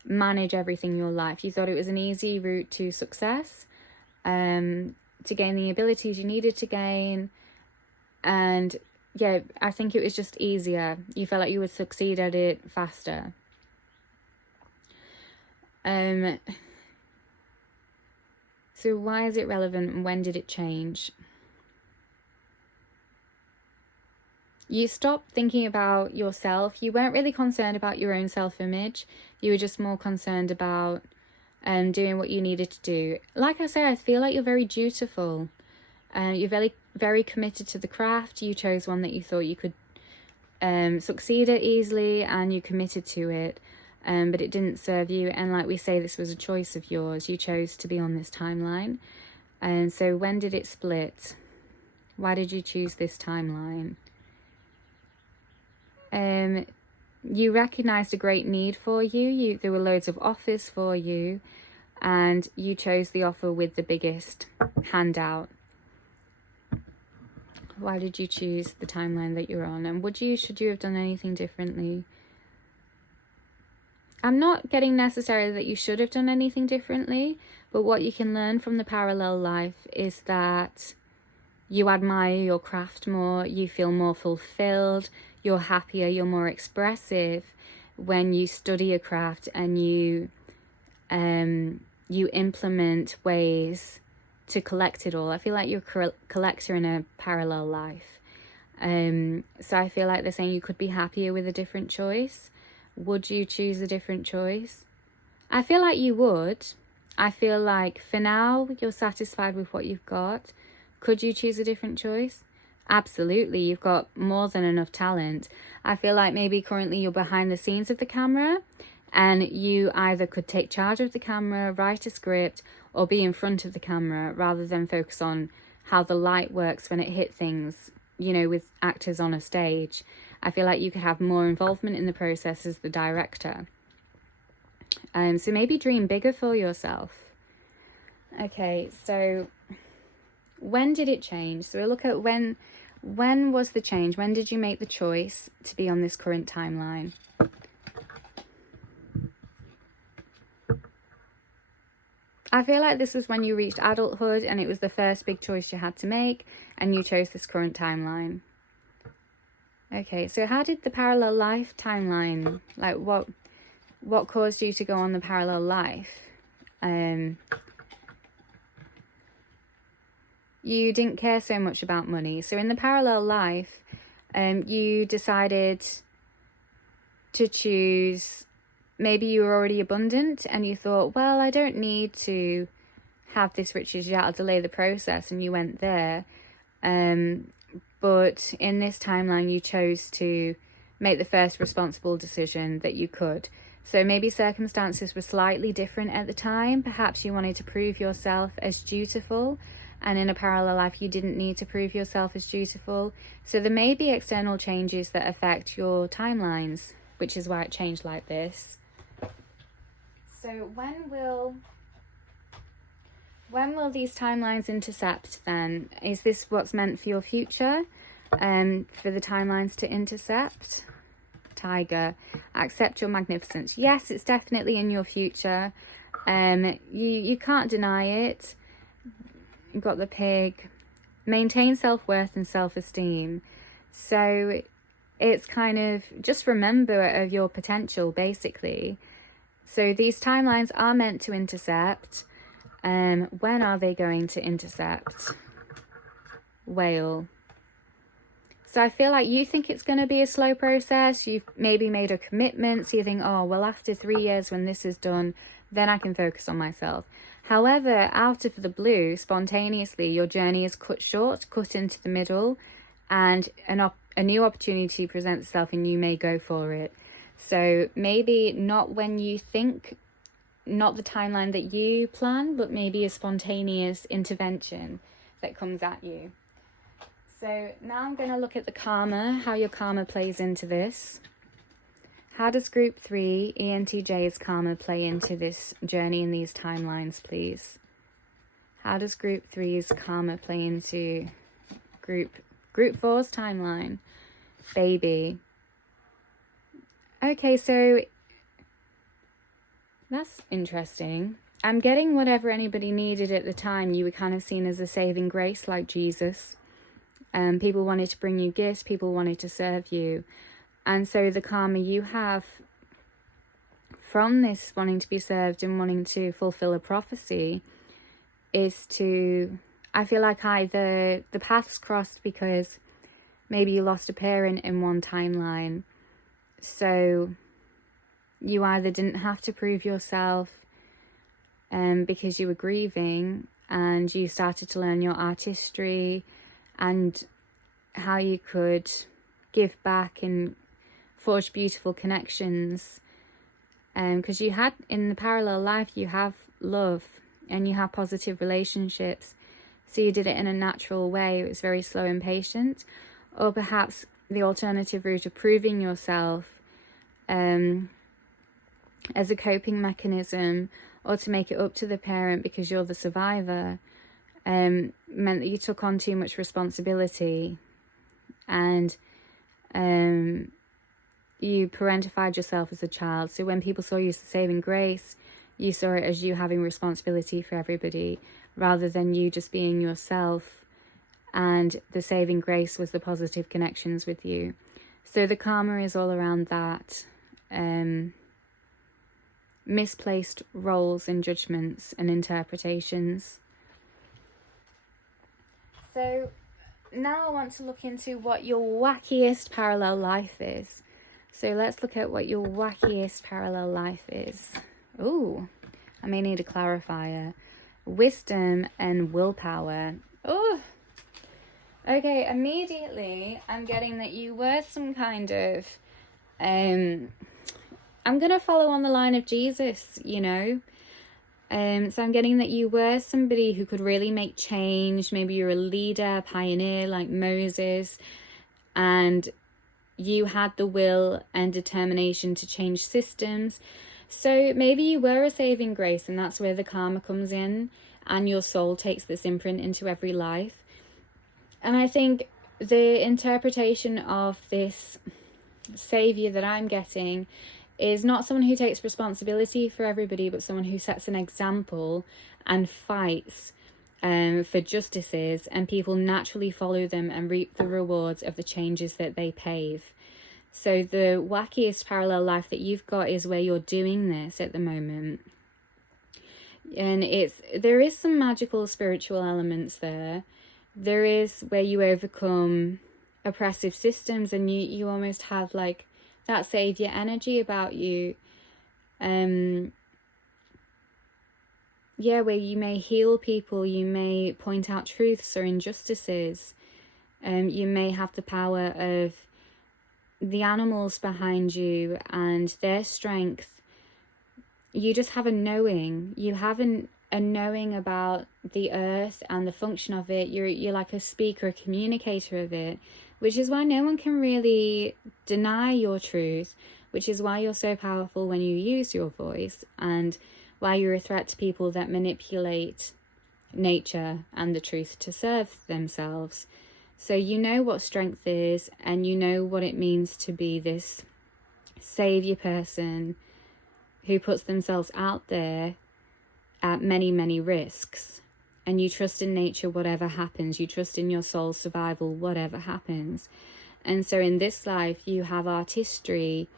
manage everything in your life. You thought it was an easy route to success, to gain the abilities you needed to gain. And yeah, I think it was just easier. You felt like you would succeed at it faster. So why is it relevant and when did it change? You stopped thinking about yourself. You weren't really concerned about your own self-image. You were just more concerned about doing what you needed to do. Like I say, I feel like you're very dutiful. You're very, very committed to the craft. You chose one that you thought you could succeed at easily, and you committed to it. But it didn't serve you, and like we say, this was a choice of yours. You chose to be on this timeline. And so when did it split? Why did you choose this timeline? You recognized a great need for you. There were loads of offers for you, and you chose the offer with the biggest handout. Why did you choose the timeline that you're on? And should you have done anything differently? I'm not getting necessarily that you should have done anything differently, but what you can learn from the parallel life is that you admire your craft more, you feel more fulfilled, you're happier, you're more expressive when you study a craft and you implement ways to collect it all. I feel like you're a collector in a parallel life. So I feel like they're saying you could be happier with a different choice. Would you choose a different choice? I feel like you would. I feel like for now you're satisfied with what you've got. Could you choose a different choice? Absolutely. You've got more than enough talent. I feel like maybe currently you're behind the scenes of the camera, and you either could take charge of the camera, write a script, or be in front of the camera rather than focus on how the light works when it hit things, you know, with actors on a stage. I feel like you could have more involvement in the process as the director. So maybe dream bigger for yourself. Okay, so when did it change? So we'll look at when was the change? When did you make the choice to be on this current timeline? I feel like this was when you reached adulthood and it was the first big choice you had to make, and you chose this current timeline. Okay, so how did the parallel life timeline, like what caused you to go on the parallel life? You didn't care so much about money. So in the parallel life, you decided to choose, maybe you were already abundant and you thought, well, I don't need to have this riches yet, I'll delay the process, and you went there. But in this timeline, you chose to make the first responsible decision that you could. So maybe circumstances were slightly different at the time. Perhaps you wanted to prove yourself as dutiful, and in a parallel life, you didn't need to prove yourself as dutiful. So there may be external changes that affect your timelines, which is why it changed like this. So when will when will these timelines intercept then? Is this what's meant for your future? For the timelines to intercept? Tiger, accept your magnificence. Yes, it's definitely in your future. You can't deny it. You've got the pig. Maintain self-worth and self-esteem. So it's kind of just remember of your potential, basically. So these timelines are meant to intercept. When are they going to intercept? Whale. So I feel like you think it's going to be a slow process. You've maybe made a commitment. So you think, oh, well, after 3 years when this is done, then I can focus on myself. However, out of the blue, spontaneously, your journey is cut short, cut into the middle, and a new opportunity presents itself and you may go for it. So maybe not when you think, not the timeline that you plan, but maybe a spontaneous intervention that comes at you. So now I'm going to look at the karma, how your karma plays into this. How does group 3 ENTJ's karma play into this journey in these timelines, please? How does group 3's karma play into group 4's timeline? Baby. Okay, so that's interesting. I'm getting whatever anybody needed at the time. You were kind of seen as a saving grace like Jesus. People wanted to bring you gifts, people wanted to serve you. And so the karma you have from this wanting to be served and wanting to fulfill a prophecy is to, I feel like either the paths crossed because maybe you lost a parent in one timeline. So you either didn't have to prove yourself because you were grieving and you started to learn your artistry and how you could give back and forge beautiful connections. Because you had, in the parallel life, you have love and you have positive relationships. So you did it in a natural way. It was very slow and patient. Or perhaps the alternative route of proving yourself as a coping mechanism or to make it up to the parent because you're the survivor meant that you took on too much responsibility and you parentified yourself as a child. So when people saw you as a saving grace, you saw it as you having responsibility for everybody rather than you just being yourself, and the saving grace was the positive connections with you. So the karma is all around that. Misplaced roles and judgments and interpretations. So now I want to look into what your wackiest parallel life is. So let's look at what your wackiest parallel life is. Ooh, I may need a clarifier. Wisdom and willpower. Oh, okay, immediately I'm getting that you were some kind of, I'm going to follow on the line of Jesus, you know. So I'm getting that you were somebody who could really make change. Maybe you're a leader, pioneer like Moses, and you had the will and determination to change systems. So maybe you were a saving grace, and that's where the karma comes in, and your soul takes this imprint into every life. And I think the interpretation of this savior that I'm getting is not someone who takes responsibility for everybody, but someone who sets an example and fights for justices, and people naturally follow them and reap the rewards of the changes that they pave. So the wackiest parallel life that you've got is where you're doing this at the moment. And there is some magical spiritual elements there. There is where you overcome oppressive systems and you almost have like that savior energy about you. Where you may heal people, you may point out truths or injustices. You may have the power of the animals behind you and their strength. You just have a knowing. You have a knowing about the earth and the function of it. You're like a speaker, a communicator of it, which is why no one can really deny your truth, which is why you're so powerful when you use your voice, and why you're a threat to people that manipulate nature and the truth to serve themselves. So you know what strength is, and you know what it means to be this savior person who puts themselves out there at many, many risks. And you trust in nature whatever happens. You trust in your soul's survival whatever happens. And so in this life you have artistry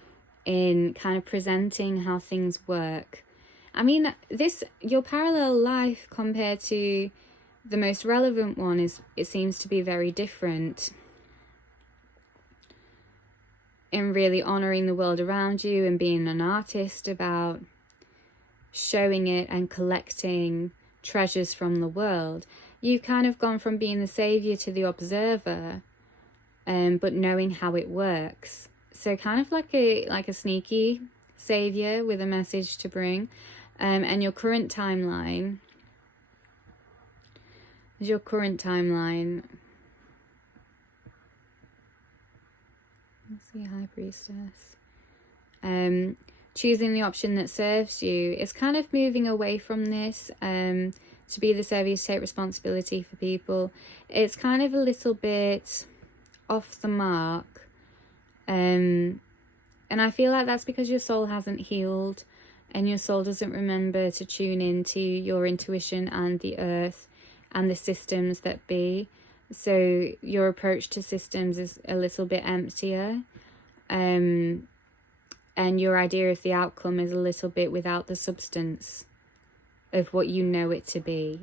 in kind of presenting how things work. I mean, your parallel life compared to the most relevant one it seems to be very different in really honouring the world around you and being an artist about showing it and collecting treasures from the world. You've kind of gone from being the saviour to the observer, but knowing how it works. So kind of like a sneaky saviour with a message to bring. And your current timeline. Let's see, High Priestess. Choosing the option that serves you. It's kind of moving away from this, to be the saviour, to take responsibility for people. It's kind of a little bit off the mark. And I feel like that's because your soul hasn't healed, and your soul doesn't remember to tune into your intuition and the earth and the systems that be. So your approach to systems is a little bit emptier. And your idea of the outcome is a little bit without the substance of what you know it to be.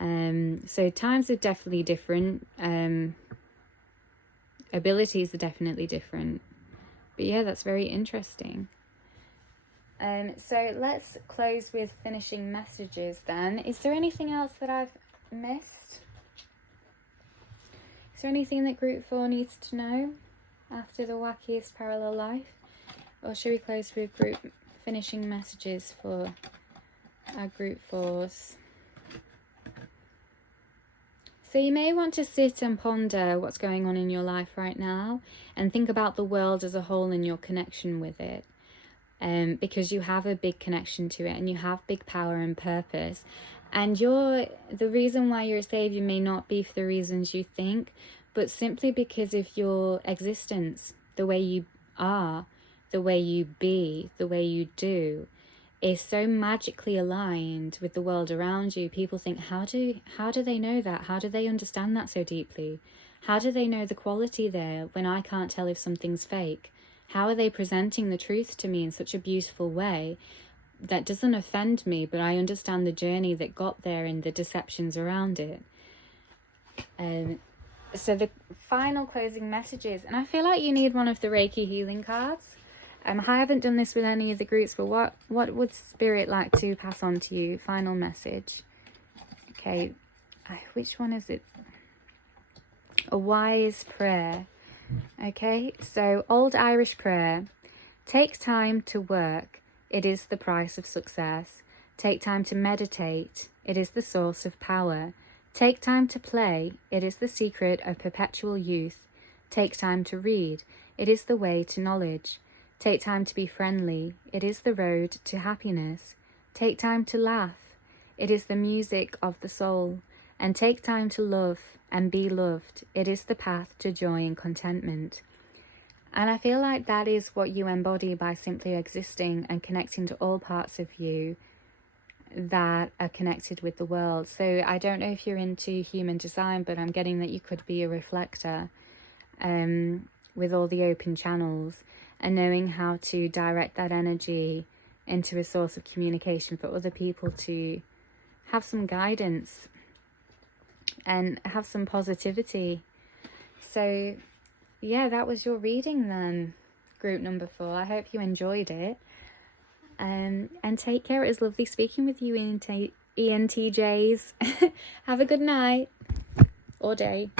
So times are definitely different. Abilities are definitely different. But yeah, that's very interesting. So let's close with finishing messages then. Is there anything else that I've missed? Is there anything that Group 4 needs to know after the wackiest parallel life? Or should we close with group finishing messages for our Group 4s? So you may want to sit and ponder what's going on in your life right now and think about the world as a whole and your connection with it. Because you have a big connection to it and you have big power and purpose. And the reason why you're a saviour may not be for the reasons you think, but simply because of your existence, the way you are, the way you be, the way you do, is so magically aligned with the world around you. People think, how do they know that? How do they understand that so deeply? How do they know the quality there when I can't tell if something's fake? How are they presenting the truth to me in such a beautiful way that doesn't offend me, but I understand the journey that got there and the deceptions around it? So the final closing messages, and I feel like you need one of the Reiki healing cards. I haven't done this with any of the groups, but what would Spirit like to pass on to you? Final message. Okay, which one is it? A wise prayer. Okay, so old Irish prayer. Take time to work. It is the price of success. Take time to meditate. It is the source of power. Take time to play. It is the secret of perpetual youth. Take time to read. It is the way to knowledge. Take time to be friendly. It is the road to happiness. Take time to laugh. It is the music of the soul. And take time to love and be loved. It is the path to joy and contentment. And I feel like that is what you embody by simply existing and connecting to all parts of you that are connected with the world. So I don't know if you're into human design, but I'm getting that you could be a reflector with all the open channels and knowing how to direct that energy into a source of communication for other people to have some guidance and have some positivity. So yeah, that was your reading then, group number 4. I hope you enjoyed it. And take care. It was lovely speaking with you, ENTJs. Have a good night or day.